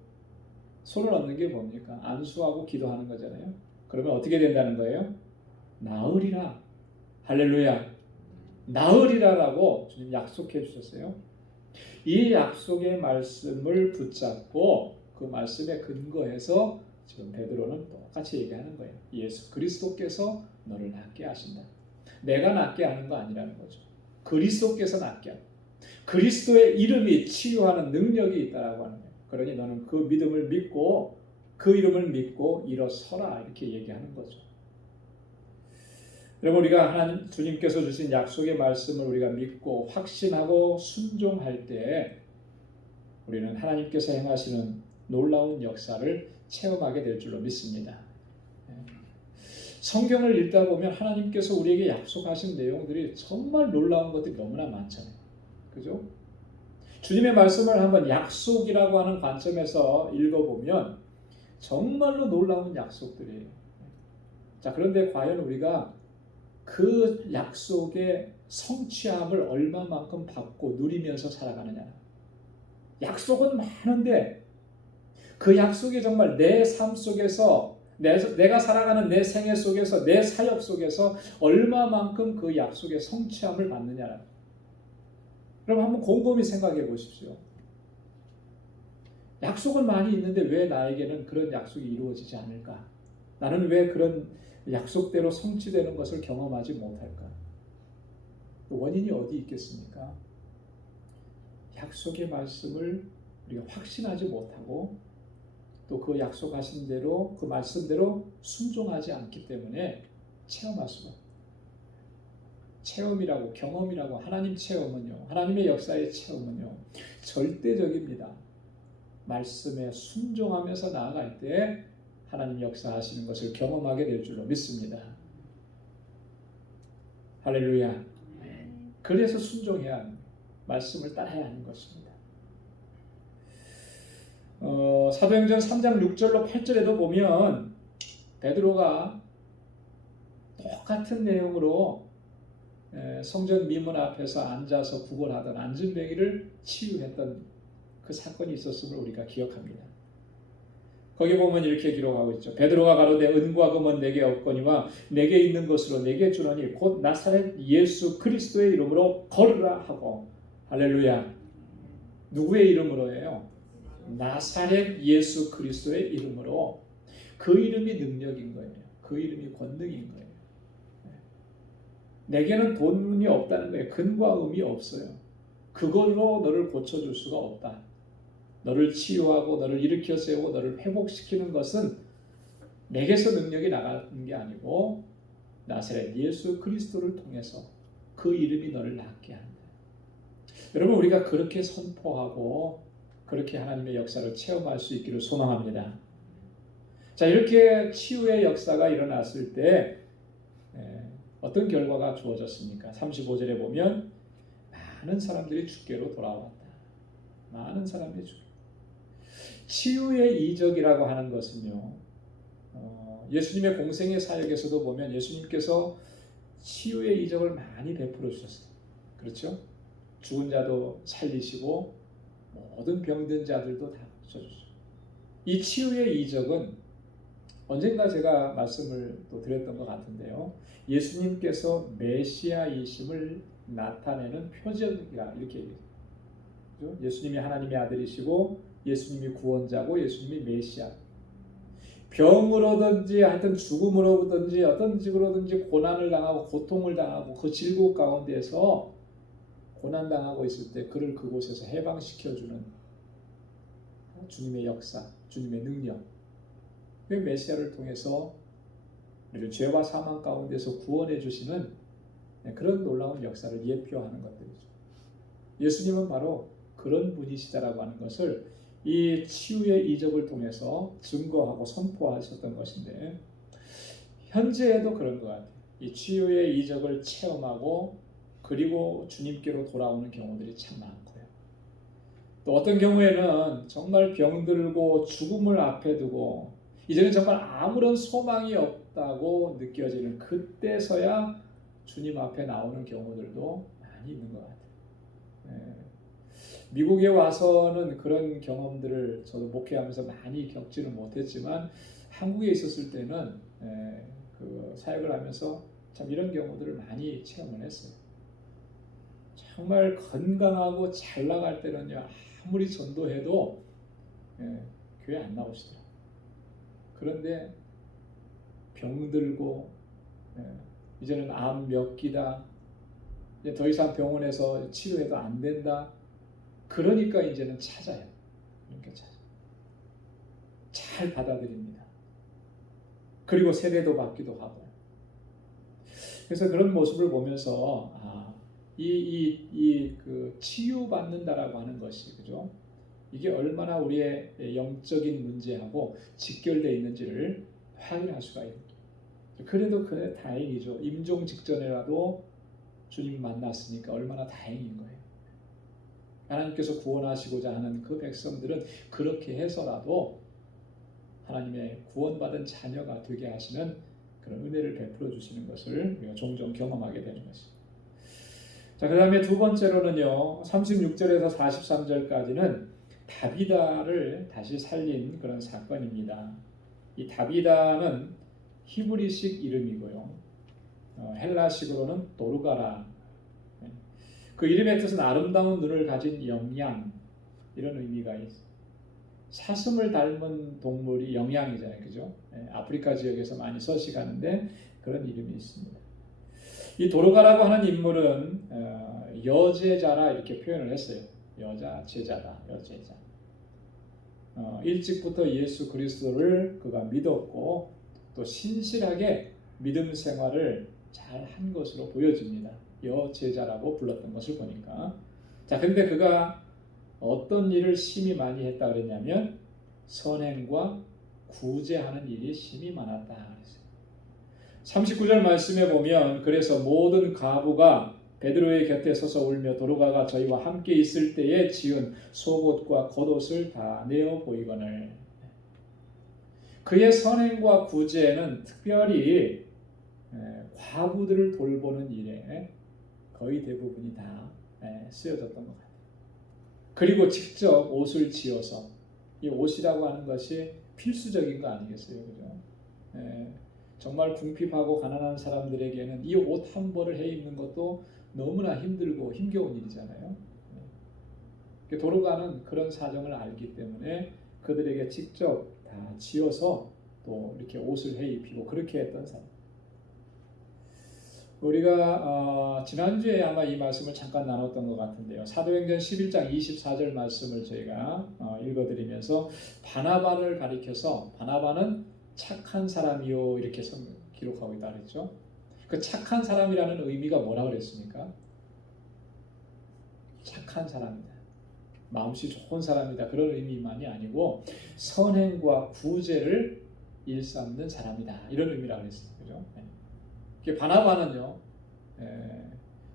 손을 얹는 게 뭡니까? 안수하고 기도하는 거잖아요. 그러면 어떻게 된다는 거예요? 나으리라. 할렐루야. 나으리라라고 주님 약속해 주셨어요. 이 약속의 말씀을 붙잡고 그 말씀에 근거해서 지금 베드로는 똑같이 얘기하는 거예요. 예수 그리스도께서 너를 낫게 하신다. 내가 낫게 하는 거 아니라는 거죠. 그리스도께서 낫게 하는 거예요. 그리스도의 이름이 치유하는 능력이 있다라고 하는 거예요. 그러니 너는 그 믿음을 믿고 그 이름을 믿고 일어서라 이렇게 얘기하는 거죠. 여러분 우리가 하나님 주님께서 주신 약속의 말씀을 우리가 믿고 확신하고 순종할 때 우리는 하나님께서 행하시는 놀라운 역사를 체험하게 될 줄로 믿습니다. 성경을 읽다 보면 하나님께서 우리에게 약속하신 내용들이 정말 놀라운 것들이 너무나 많잖아요. 그죠? 주님의 말씀을 한번 약속이라고 하는 관점에서 읽어보면 정말로 놀라운 약속들이에요. 자, 그런데 과연 우리가 그 약속의 성취함을 얼마만큼 받고 누리면서 살아가느냐. 약속은 많은데 그 약속이 정말 내 삶 속에서 내가 살아가는 내 생애 속에서 내 사역 속에서 얼마만큼 그 약속의 성취함을 받느냐. 그럼 한번 곰곰이 생각해 보십시오. 약속은 많이 있는데 왜 나에게는 그런 약속이 이루어지지 않을까? 나는 왜 그런 약속대로 성취되는 것을 경험하지 못할까? 원인이 어디 있겠습니까? 약속의 말씀을 우리가 확신하지 못하고 또 그 약속하신 대로 그 말씀대로 순종하지 않기 때문에 체험할 수가 없어요. 체험이라고 경험이라고 하나님 체험은요. 하나님의 역사의 체험은요. 절대적입니다. 말씀에 순종하면서 나아갈 때 하나님 역사하시는 것을 경험하게 될 줄로 믿습니다. 할렐루야. 그래서 순종해야 합니다. 말씀을 따라야 하는 것입니다. 사도행전 3장 6절로 8절에도 보면 베드로가 똑같은 내용으로 성전 미문 앞에서 앉아서 구걸하던 안진뱅이를 치유했던 그 사건이 있었음을 우리가 기억합니다. 거기 보면 이렇게 기록하고 있죠. 베드로가 가로되 은과 금은 내게 없거니와 내게 있는 것으로 내게 주노니 곧 나사렛 예수 그리스도의 이름으로 걸으라 하고. 할렐루야. 누구의 이름으로예요? 나사렛 예수 그리스도의 이름으로. 그 이름이 능력인 거예요. 그 이름이 권능인 거예요. 내게는 돈이 없다는 거예요. 근과 음이 없어요. 그걸로 너를 고쳐줄 수가 없다. 너를 치유하고 너를 일으켜 세우고 너를 회복시키는 것은 내게서 능력이 나가는 게 아니고 나사렛 예수 그리스도를 통해서 그 이름이 너를 낫게 한다. 여러분, 우리가 그렇게 선포하고 그렇게 하나님의 역사를 체험할 수 있기를 소망합니다. 자, 이렇게 치유의 역사가 일어났을 때 어떤 결과가 주어졌습니까? 35절에 보면 많은 사람들이 주께로 돌아왔다. 많은 사람들이 주께. 치유의 이적이라고 하는 것은요, 예수님의 공생의 사역에서도 보면 예수님께서 치유의 이적을 많이 베풀어 주셨어요. 그렇죠? 죽은 자도 살리시고 모든 병든 자들도 다 고쳐주시고. 이 치유의 이적은 언젠가 제가 말씀을 또 드렸던 것 같은데요. 예수님께서 메시아이심을 나타내는 표적이라 이렇게 얘기해요. 예수님이 하나님의 아들이시고 예수님이 구원자고 예수님이 메시아. 병으로든지 하여튼 죽음으로든지 어떤 식으로든지 고난을 당하고 고통을 당하고 그 질곡 가운데서 고난당하고 있을 때 그를 그곳에서 해방시켜주는 주님의 역사, 주님의 능력. 그 메시아를 통해서 우리를 죄와 사망 가운데서 구원해 주시는 그런 놀라운 역사를 예표하는 것들이죠. 예수님은 바로 그런 분이시다라고 하는 것을 이 치유의 이적을 통해서 증거하고 선포하셨던 것인데, 현재에도 그런 것 같아요. 이 치유의 이적을 체험하고 그리고 주님께로 돌아오는 경우들이 참 많고요. 또 어떤 경우에는 정말 병들고 죽음을 앞에 두고 이제는 정말 아무런 소망이 없다고 느껴지는 그때서야 주님 앞에 나오는 경우들도 많이 있는 것 같아요. 미국에 와서는 그런 경험들을 저도 목회하면서 많이 겪지는 못했지만 한국에 있었을 때는 그 사역을 하면서 참 이런 경우들을 많이 체험을 했어요. 정말 건강하고 잘 나갈 때는요, 아무리 전도해도 교회 안 나오시더라고요. 그런데 병들고 이제는 암 몇 기다, 이제 더 이상 병원에서 치료해도 안 된다. 그러니까 이제는 찾아요. 이렇게 찾아요. 잘 받아들입니다. 그리고 세례도 받기도 하고. 그래서 그런 모습을 보면서 그 치유받는다라고 하는 것이, 그죠? 이게 얼마나 우리의 영적인 문제하고 직결되어 있는지를 확인할 수가 있는. 그래도 그래 다행이죠. 임종 직전에라도 주님 만났으니까 얼마나 다행인 거예요. 하나님께서 구원하시고자 하는 그 백성들은 그렇게 해서라도 하나님의 구원받은 자녀가 되게 하시는 그런 은혜를 베풀어 주시는 것을 우리가 종종 경험하게 되는 것입니다. 자, 그 다음에 두 번째로는요, 36절에서 43절까지는 다비다를 다시 살린 그런 사건입니다. 이 다비다는 히브리식 이름이고요, 헬라식으로는 도르가라. 그 이름의 뜻은 아름다운 눈을 가진 영양, 이런 의미가 있어요. 사슴을 닮은 동물이 영양이잖아요, 그죠? 아프리카 지역에서 많이 서식하는데 그런 이름이 있습니다. 이 도르가라고 하는 인물은 여제자라 이렇게 표현을 했어요. 여자, 제자다, 여제자. 일찍부터 예수 그리스도를 그가 믿었고 또 신실하게 믿음 생활을 잘 한 것으로 보여집니다. 여제자라고 불렀던 것을 보니까. 자, 근데 그가 어떤 일을 심히 많이 했다 그랬냐면 선행과 구제하는 일이 심히 많았다 그랬어요. 39절 말씀에 보면 그래서 모든 가부가 베드로의 곁에 서서 울며 도로가가 저희와 함께 있을 때에 지은 속옷과 겉옷을 다 내어 보이거늘. 그의 선행과 구제는 특별히 과부들을 돌보는 일에 거의 대부분이 다 쓰여졌던 것 같아요. 그리고 직접 옷을 지어서, 이 옷이라고 하는 것이 필수적인 거 아니겠어요, 그죠? 정말 궁핍하고 가난한 사람들에게는 이 옷 한 벌을 해 입는 것도 너무나 힘들고 힘겨운 일이잖아요. 도로가는 그런 사정을 알기 때문에 그들에게 직접 다 지어서 또 이렇게 옷을 해 입히고 그렇게 했던 사람. 우리가 지난주에 아마 이 말씀을 잠깐 나눴던 것 같은데요. 사도행전 11장 24절 말씀을 저희가 읽어드리면서 바나바를 가리켜서 바나바는 착한 사람이요 이렇게 기록하고 있다 그랬죠. 그 착한 사람이라는 의미가 뭐라 그랬습니까? 착한 사람이다. 마음씨 좋은 사람이다. 그런 의미만이 아니고 선행과 구제를 일삼는 사람이다. 이런 의미라고 그랬어요. 그죠? 바나바는요,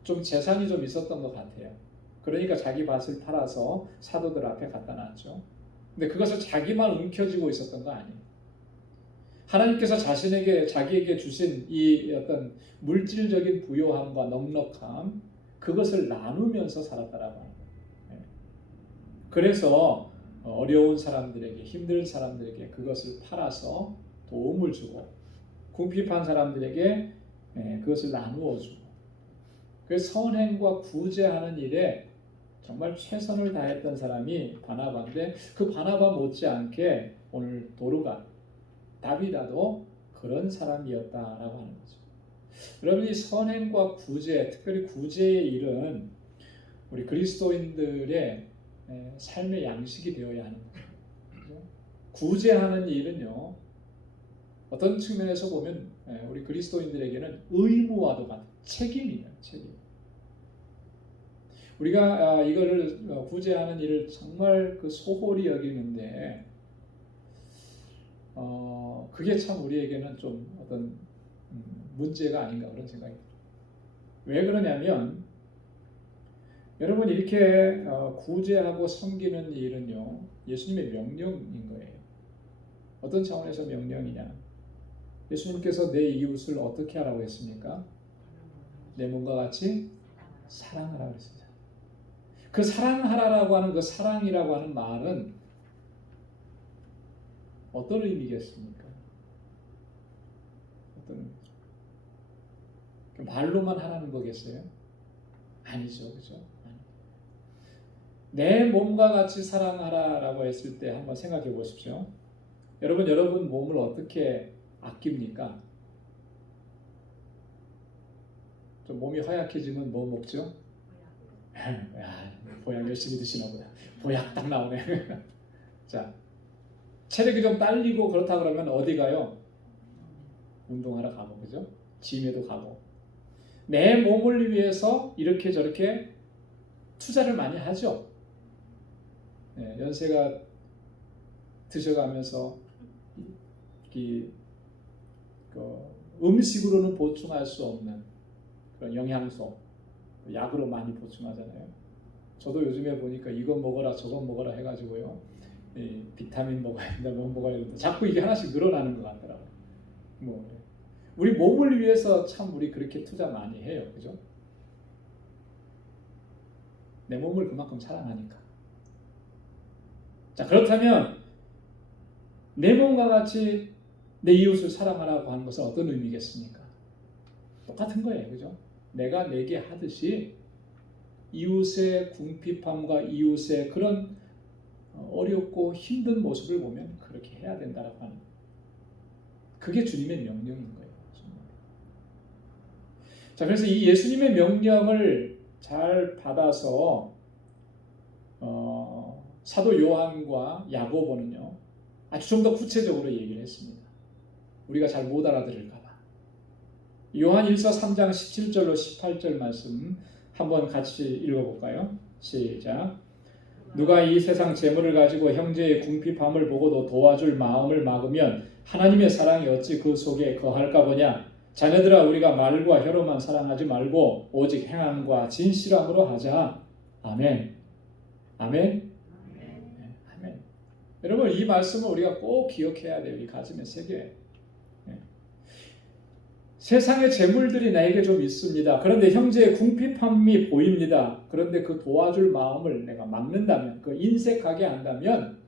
좀 재산이 좀 있었던 것 같아요. 그러니까 자기 밭을 팔아서 사도들 앞에 갖다 놨죠. 근데 그것을 자기만 움켜쥐고 있었던 거 아니에요. 하나님께서 자기에게 주신 이 어떤 물질적인 부요함과 넉넉함, 그것을 나누면서 살았다라고 하는 거예요. 그래서 어려운 사람들에게, 힘든 사람들에게 그것을 팔아서 도움을 주고, 궁핍한 사람들에게 그것을 나누어 주고, 그 선행과 구제하는 일에 정말 최선을 다했던 사람이 바나바인데, 그 바나바 못지않게 오늘 도로가 다비다도 그런 사람이었다라고 하는 거죠. 여러분, 이 선행과 구제, 특별히 구제의 일은 우리 그리스도인들의 삶의 양식이 되어야 하는 거죠. 구제하는 일은요, 어떤 측면에서 보면 우리 그리스도인들에게는 의무와도 같은 책임이에요. 책임. 우리가 이거를 구제하는 일을 정말 소홀히 여기는데 그게 참 우리에게는 좀 어떤 문제가 아닌가 그런 생각이 들어요. 왜 그러냐면 여러분, 이렇게 구제하고 섬기는 일은요, 예수님의 명령인 거예요. 어떤 차원에서 명령이냐? 예수님께서 내 이웃을 어떻게 하라고 했습니까? 내 몸과 같이 사랑하라고 했습니다. 그 사랑하라라고 하는 그 사랑이라고 하는 말은 어떤 의미겠습니까? 어떤 의미죠? 말로만 하라는 거겠어요? 아니죠, 그죠? 내 몸과 같이 사랑하라라고 했을 때 한번 생각해 보십시오. 여러분 몸을 어떻게 아낍니까? 좀 몸이 허약해지면 뭐 먹죠? 보약 열심히 드시나 보다. 보약 딱 나오네. 자, 체력이 좀 딸리고 그렇다 그러면 어디 가요? 운동하러 가고, 그죠? 짐에도 가고. 내 몸을 위해서 이렇게 저렇게 투자를 많이 하죠. 연세가 드셔가면서 음식으로는 보충할 수 없는 그런 영양소, 약으로 많이 보충하잖아요. 저도 요즘에 보니까 이거 먹어라 저거 먹어라 해가지고요, 비타민 먹어야 된다, 뭐 먹어야 된다, 자꾸 이게 하나씩 늘어나는 것 같더라고요. 우리 몸을 위해서 참 우리 그렇게 투자 많이 해요, 그죠? 내 몸을 그만큼 사랑하니까. 자, 그렇다면 내 몸과 같이 내 이웃을 사랑하라고 하는 것은 어떤 의미겠습니까? 똑같은 거예요, 그죠? 내가 내게 하듯이 이웃의 궁핍함과 이웃의 그런 어렵고 힘든 모습을 보면 그렇게 해야 된다라고 하는 거예요. 그게 주님의 명령인 거예요. 자, 그래서 이 예수님의 명령을 잘 받아서 사도 요한과 야고보는요, 아주 좀 더 구체적으로 얘기를 했습니다. 우리가 잘 못 알아들을까 봐. 요한 1서 3장 17절로 18절 말씀 한번 같이 읽어볼까요? 시작. 누가 이 세상 재물을 가지고 형제의 궁핍함을 보고도 도와줄 마음을 막으면 하나님의 사랑이 어찌 그 속에 거할까 보냐. 자녀들아 우리가 말과 혀로만 사랑하지 말고 오직 행함과 진실함으로 하자. 아멘. 아멘. 아멘. 여러분 이 말씀을 우리가 꼭 기억해야 돼요. 이 가슴에 새겨요. 세상의 재물들이 나에게 좀 있습니다. 그런데 형제의 궁핍함이 보입니다. 그런데 그 도와줄 마음을 내가 막는다면, 그 인색하게 한다면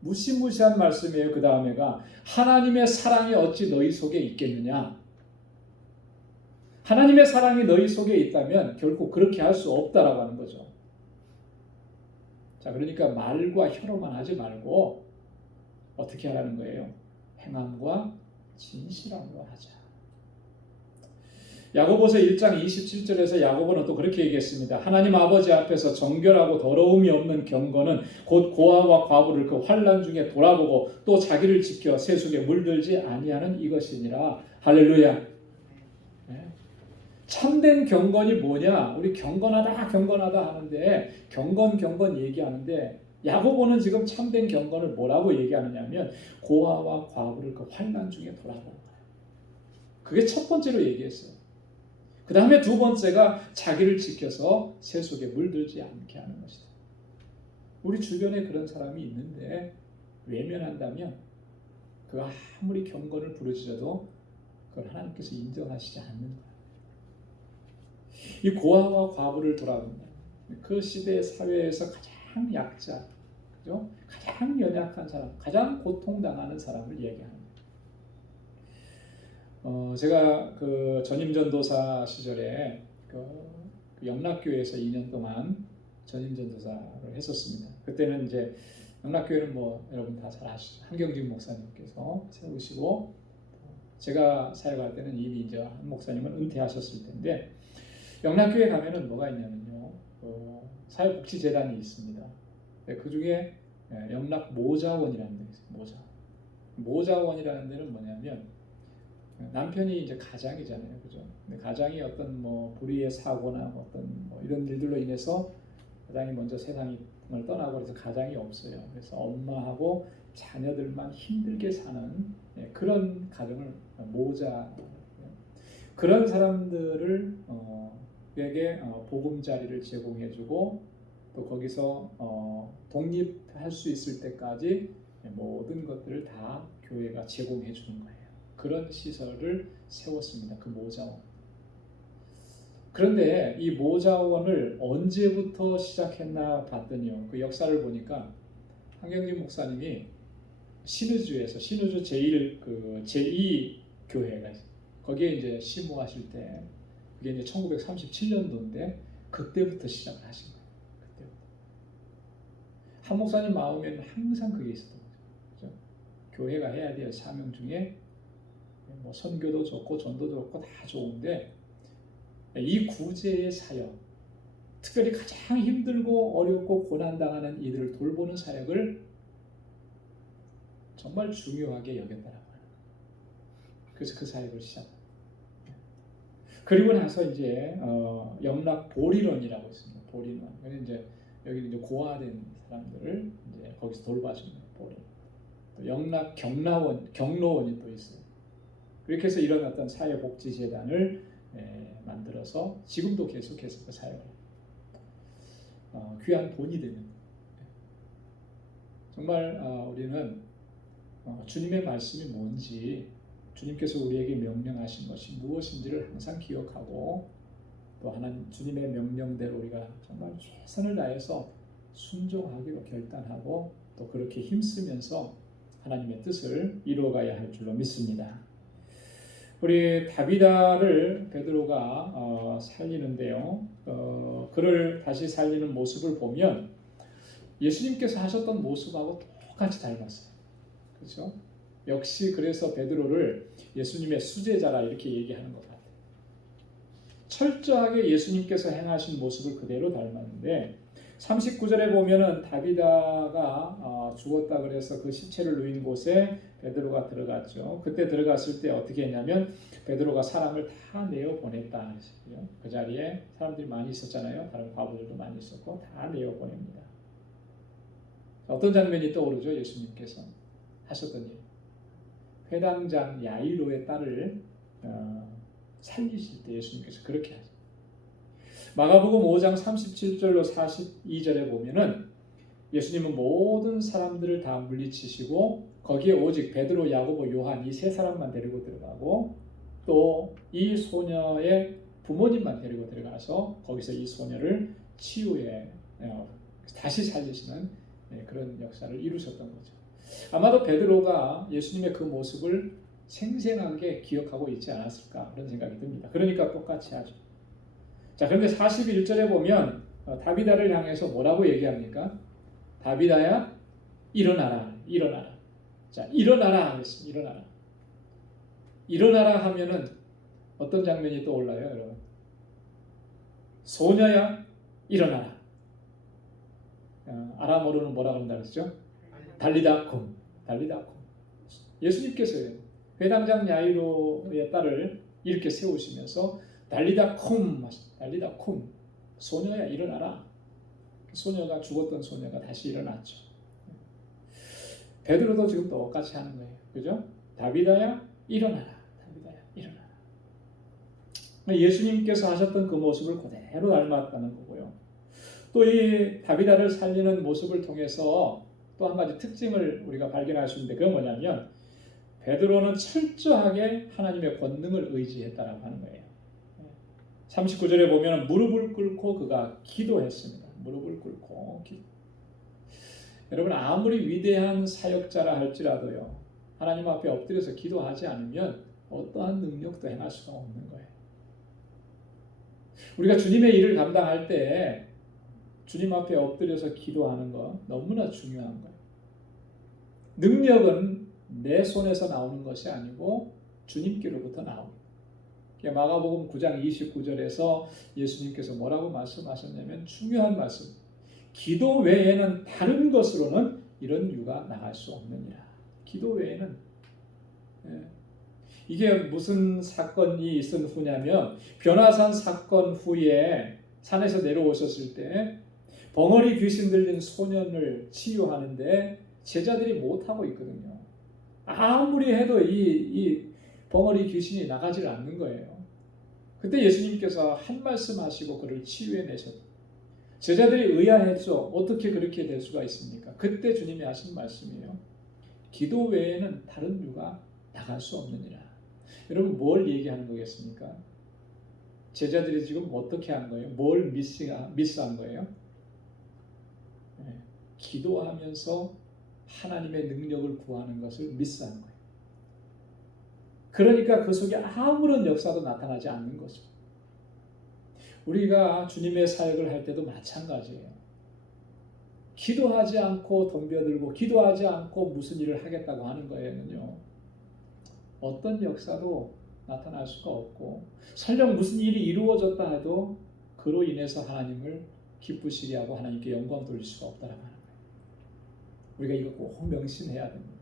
무시무시한 말씀이에요. 그 다음에가 하나님의 사랑이 어찌 너희 속에 있겠느냐. 하나님의 사랑이 너희 속에 있다면 결코 그렇게 할 수 없다라고 하는 거죠. 자, 그러니까 말과 혀로만 하지 말고 어떻게 하라는 거예요? 행함과 진실함으로 하자. 야고보서 1장 27절에서 야고보는 또 그렇게 얘기했습니다. 하나님 아버지 앞에서 정결하고 더러움이 없는 경건은 곧 고아와 과부를 그 환난 중에 돌아보고 또 자기를 지켜 세속에 물들지 아니하는 이것이니라. 할렐루야. 네. 참된 경건이 뭐냐? 우리 경건하다 하는데 경건 얘기하는데 야고보는 지금 참된 경건을 뭐라고 얘기하느냐면 고아와 과부를 그 환난 중에 돌아보는 거예요. 그게 첫 번째로 얘기했어요. 그 다음에 두 번째가 자기를 지켜서 세속에 물들지 않게 하는 것이다. 우리 주변에 그런 사람이 있는데 외면한다면 그 아무리 경건을 부르짖어도 그걸 하나님께서 인정하시지 않는 거예요. 이 고아와 과부를 돌아본다. 그 시대 사회에서 가장 약자, 그죠? 가장 연약한 사람, 가장 고통당하는 사람을 얘기합니다. 제가 그 전임 전도사 시절에 그 영락교회에서 2년 동안 전임 전도사를 했었습니다. 그때는 이제 영락교회는 뭐 여러분 다 잘 아시죠. 한경진 목사님께서 세우시고 제가 사역할 때는 이미 이제 한 목사님은 은퇴하셨을 텐데 영락교회 가면은 뭐가 있냐면요. 사회복지재단이 있습니다. 그 중에 영락 모자원이라는 데가 있어요. 모자원이라는 데는 뭐냐면 남편이 이제 가장이잖아요, 그죠? 근데 가장이 어떤 뭐 불의의 사고나 어떤 뭐 이런 일들로 인해서 가장이 먼저 세상을 떠나고 그래서 가장이 없어요. 그래서 엄마하고 자녀들만 힘들게 사는 그런 가정을 모자 그런 사람들을 에게 보금자리를 제공해주고 또 거기서 독립할 수 있을 때까지 모든 것들을 다 교회가 제공해 주는 거예요. 그런 시설을 세웠습니다. 그 모자원. 그런데 이 모자원을 언제부터 시작했나 봤더니요. 그 역사를 보니까 한경진 목사님이 신의주에서 신의주 제2 교회가 있어요. 거기에 이제 심호하실 때 그게 이제 1937년도인데 그때부터 시작을 하신 거예요. 그때부터. 한 목사님 마음에는 항상 그게 있었던 거죠. 그렇죠? 교회가 해야 될 사명 중에 뭐 선교도 좋고 전도도 좋고 다 좋은데 이 구제의 사역, 특별히 가장 힘들고 어렵고 고난당하는 이들을 돌보는 사역을 정말 중요하게 여겼다라고 하는 거예요. 그래서 그 사역을 시작합니다. 그리고 나서 이제 영락 보리론이라고 있습니다. 보리론. 이제 여기 이제 고아된 사람들을 이제 거기서 돌봐주는 보리. 또 영락 경로원이 또 있어요. 그렇게 해서 이런 어떤 사회복지재단을 만들어서 지금도 계속해서 그 사역을 귀한 돈이 되는 정말 우리는 주님의 말씀이 뭔지 주님께서 우리에게 명령하신 것이 무엇인지를 항상 기억하고 또 하나님 주님의 명령대로 우리가 정말 최선을 다해서 순종하기로 결단하고 또 그렇게 힘쓰면서 하나님의 뜻을 이루어가야 할 줄로 믿습니다. 우리 다비다를 베드로가 살리는데요. 그를 다시 살리는 모습을 보면 예수님께서 하셨던 모습하고 똑같이 닮았어요. 그렇죠? 역시 그래서 베드로를 예수님의 수제자라 이렇게 얘기하는 것 같아요. 철저하게 예수님께서 행하신 모습을 그대로 닮았는데 39절에 보면은 다비다가 죽었다 그래서 그 시체를 누인 곳에 베드로가 들어갔죠. 그때 들어갔을 때 어떻게 했냐면 베드로가 사람을 다 내어 보냈다. 그 자리에 사람들이 많이 있었잖아요. 다른 과부들도 많이 있었고 다 내어 보냅니다. 어떤 장면이 떠오르죠? 예수님께서 하셨던 일. 회당장 야이로의 딸을 살리실 때 예수님께서 그렇게 하죠. 마가복음 5장 37절로 42절에 보면은 예수님은 모든 사람들을 다 물리치시고 거기에 오직 베드로, 야고보, 요한 이 세 사람만 데리고 들어가고 또 이 소녀의 부모님만 데리고 들어가서 거기서 이 소녀를 치유해 다시 살리시는 그런 역사를 이루셨던 거죠. 아마도 베드로가 예수님의 그 모습을 생생하게 기억하고 있지 않았을까 그런 생각이 듭니다. 그러니까 똑같이 하죠. 자, 그런데 41절에 보면 다비다를 향해서 뭐라고 얘기합니까? 다비다야 일어나라, 일어나라. 자, 일어나라 그랬습니다. 일어나라. 일어나라 하면은 어떤 장면이 떠올라요, 여러분? 소녀야 일어나라. 아람어로는 뭐라고 한다 그랬죠? 달리다콤, 달리다콤. 예수님께서요 회당장 야이로의 딸을 이렇게 세우시면서 달리다콤, 달리다콤, 소녀야 일어나라. 소녀가 죽었던 소녀가 다시 일어났죠. 베드로도 지금 똑같이 하는 거예요, 그죠? 다비다야 일어나라, 다비다야 일어나라. 예수님께서 하셨던 그 모습을 그대로 닮았다는 거고요. 또 이 다비다를 살리는 모습을 통해서 또 한 가지 특징을 우리가 발견할 수 있는데 그건 뭐냐면 베드로는 철저하게 하나님의 권능을 의지했다라고 하는 거예요. 39절에 보면 무릎을 꿇고 그가 기도했습니다. 무릎을 꿇고 기도. 여러분 아무리 위대한 사역자라 할지라도요 하나님 앞에 엎드려서 기도하지 않으면 어떠한 능력도 행할 수가 없는 거예요. 우리가 주님의 일을 감당할 때 주님 앞에 엎드려서 기도하는 거 너무나 중요한 거예요. 능력은 내 손에서 나오는 것이 아니고 주님께로부터 나옵니다. 마가복음 9장 29절에서 예수님께서 뭐라고 말씀하셨냐면 중요한 말씀. 기도 외에는 다른 것으로는 이런 유가 나갈 수 없느니라. 기도 외에는 이게 무슨 사건이 있은 후냐면 변화산 사건 후에 산에서 내려오셨을 때 벙어리 귀신 들린 소년을 치유하는데 제자들이 못하고 있거든요. 아무리 해도 이 벙어리 귀신이 나가질 않는 거예요. 그때 예수님께서 한 말씀 하시고 그를 치유해내셨다. 제자들이 의아했죠. 어떻게 그렇게 될 수가 있습니까? 그때 주님이 하신 말씀이에요. 기도 외에는 다른 유가 나갈 수 없느니라. 여러분 뭘 얘기하는 거겠습니까? 제자들이 지금 어떻게 한 거예요? 뭘 미스한 거예요? 기도하면서 하나님의 능력을 구하는 것을 미스한 거예요. 그러니까 그 속에 아무런 역사도 나타나지 않는 거죠. 우리가 주님의 사역을 할 때도 마찬가지예요. 기도하지 않고 덤벼들고 기도하지 않고 무슨 일을 하겠다고 하는 거에는요. 어떤 역사도 나타날 수가 없고 설령 무슨 일이 이루어졌다 해도 그로 인해서 하나님을 기쁘시게 하고 하나님께 영광 돌릴 수가 없다라고 하는 거예요. 우리가 이거 꼭 명심해야 됩니다.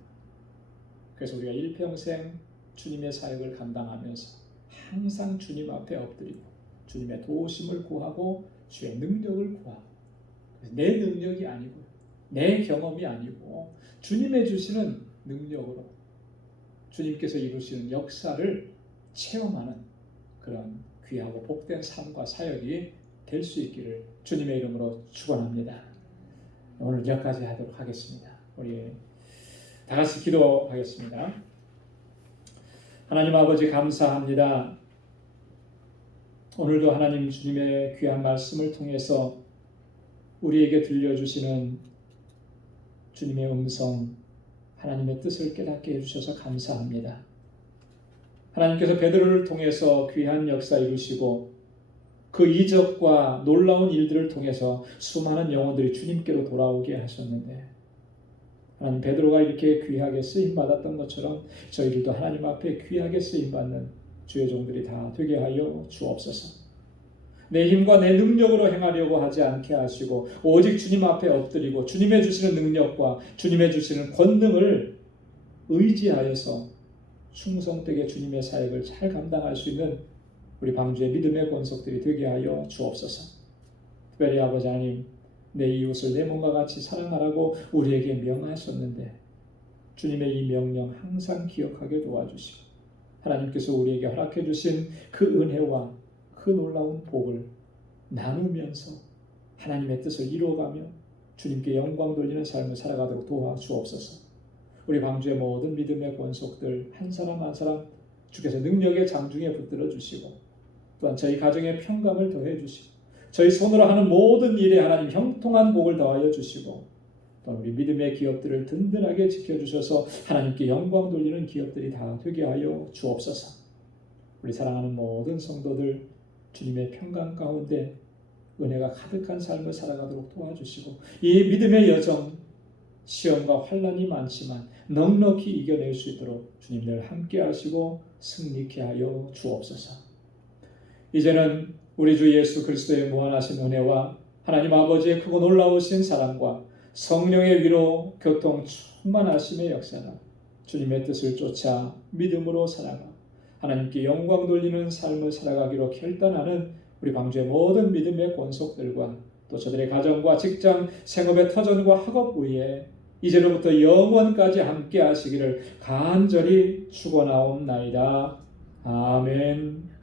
그래서 우리가 일평생 주님의 사역을 감당하면서 항상 주님 앞에 엎드리고 주님의 도우심을 구하고 주의 능력을 구하고 내 능력이 아니고 내 경험이 아니고 주님의 주시는 능력으로 주님께서 이루시는 역사를 체험하는 그런 귀하고 복된 삶과 사역이 될 수 있기를 주님의 이름으로 축원합니다. 오늘 여기까지 하도록 하겠습니다. 우리 다 같이 기도하겠습니다. 하나님 아버지 감사합니다. 오늘도 하나님 주님의 귀한 말씀을 통해서 우리에게 들려주시는 주님의 음성, 하나님의 뜻을 깨닫게 해주셔서 감사합니다. 하나님께서 베드로를 통해서 귀한 역사 이루시고 그 이적과 놀라운 일들을 통해서 수많은 영혼들이 주님께로 돌아오게 하셨는데 하나님 베드로가 이렇게 귀하게 쓰임받았던 것처럼 저희들도 하나님 앞에 귀하게 쓰임받는 주의 종들이 다 되게 하여 주옵소서. 내 힘과 내 능력으로 행하려고 하지 않게 하시고 오직 주님 앞에 엎드리고 주님의 주시는 능력과 주님의 주시는 권능을 의지하여서 충성되게 주님의 사역을 잘 감당할 수 있는 우리 방주의 믿음의 권속들이 되게 하여 주옵소서. 특별히 아버지 하나님 내 이웃을 내 몸과 같이 사랑하라고 우리에게 명하셨는데 주님의 이 명령 항상 기억하게 도와주시고 하나님께서 우리에게 허락해 주신 그 은혜와 그 놀라운 복을 나누면서 하나님의 뜻을 이루어가며 주님께 영광 돌리는 삶을 살아가도록 도와주옵소서. 우리 광주의 모든 믿음의 권속들 한 사람 한 사람 주께서 능력의 장중에 붙들어 주시고 또한 저희 가정의 평강을 더해 주시고 저희 손으로 하는 모든 일에 하나님 형통한 복을 더하여 주시고 또한 우리 믿음의 기업들을 든든하게 지켜주셔서 하나님께 영광 돌리는 기업들이 다 되게 하여 주옵소서. 우리 사랑하는 모든 성도들 주님의 평강 가운데 은혜가 가득한 삶을 살아가도록 도와주시고 이 믿음의 여정 시험과 환난이 많지만 넉넉히 이겨낼 수 있도록 주님 늘 함께 하시고 승리케 하여 주옵소서. 이제는 우리 주 예수 그리스도의 무한하신 은혜와 하나님 아버지의 크고 놀라우신 사랑과 성령의 위로 교통 충만하심의 역사가 주님의 뜻을 쫓아 믿음으로 살아가 하나님께 영광 돌리는 삶을 살아가기로 결단하는 우리 광주의 모든 믿음의 권속들과 또 저들의 가정과 직장, 생업의 터전과 학업 위에 이제로부터 영원까지 함께 하시기를 간절히 축원하옵나이다. 아멘.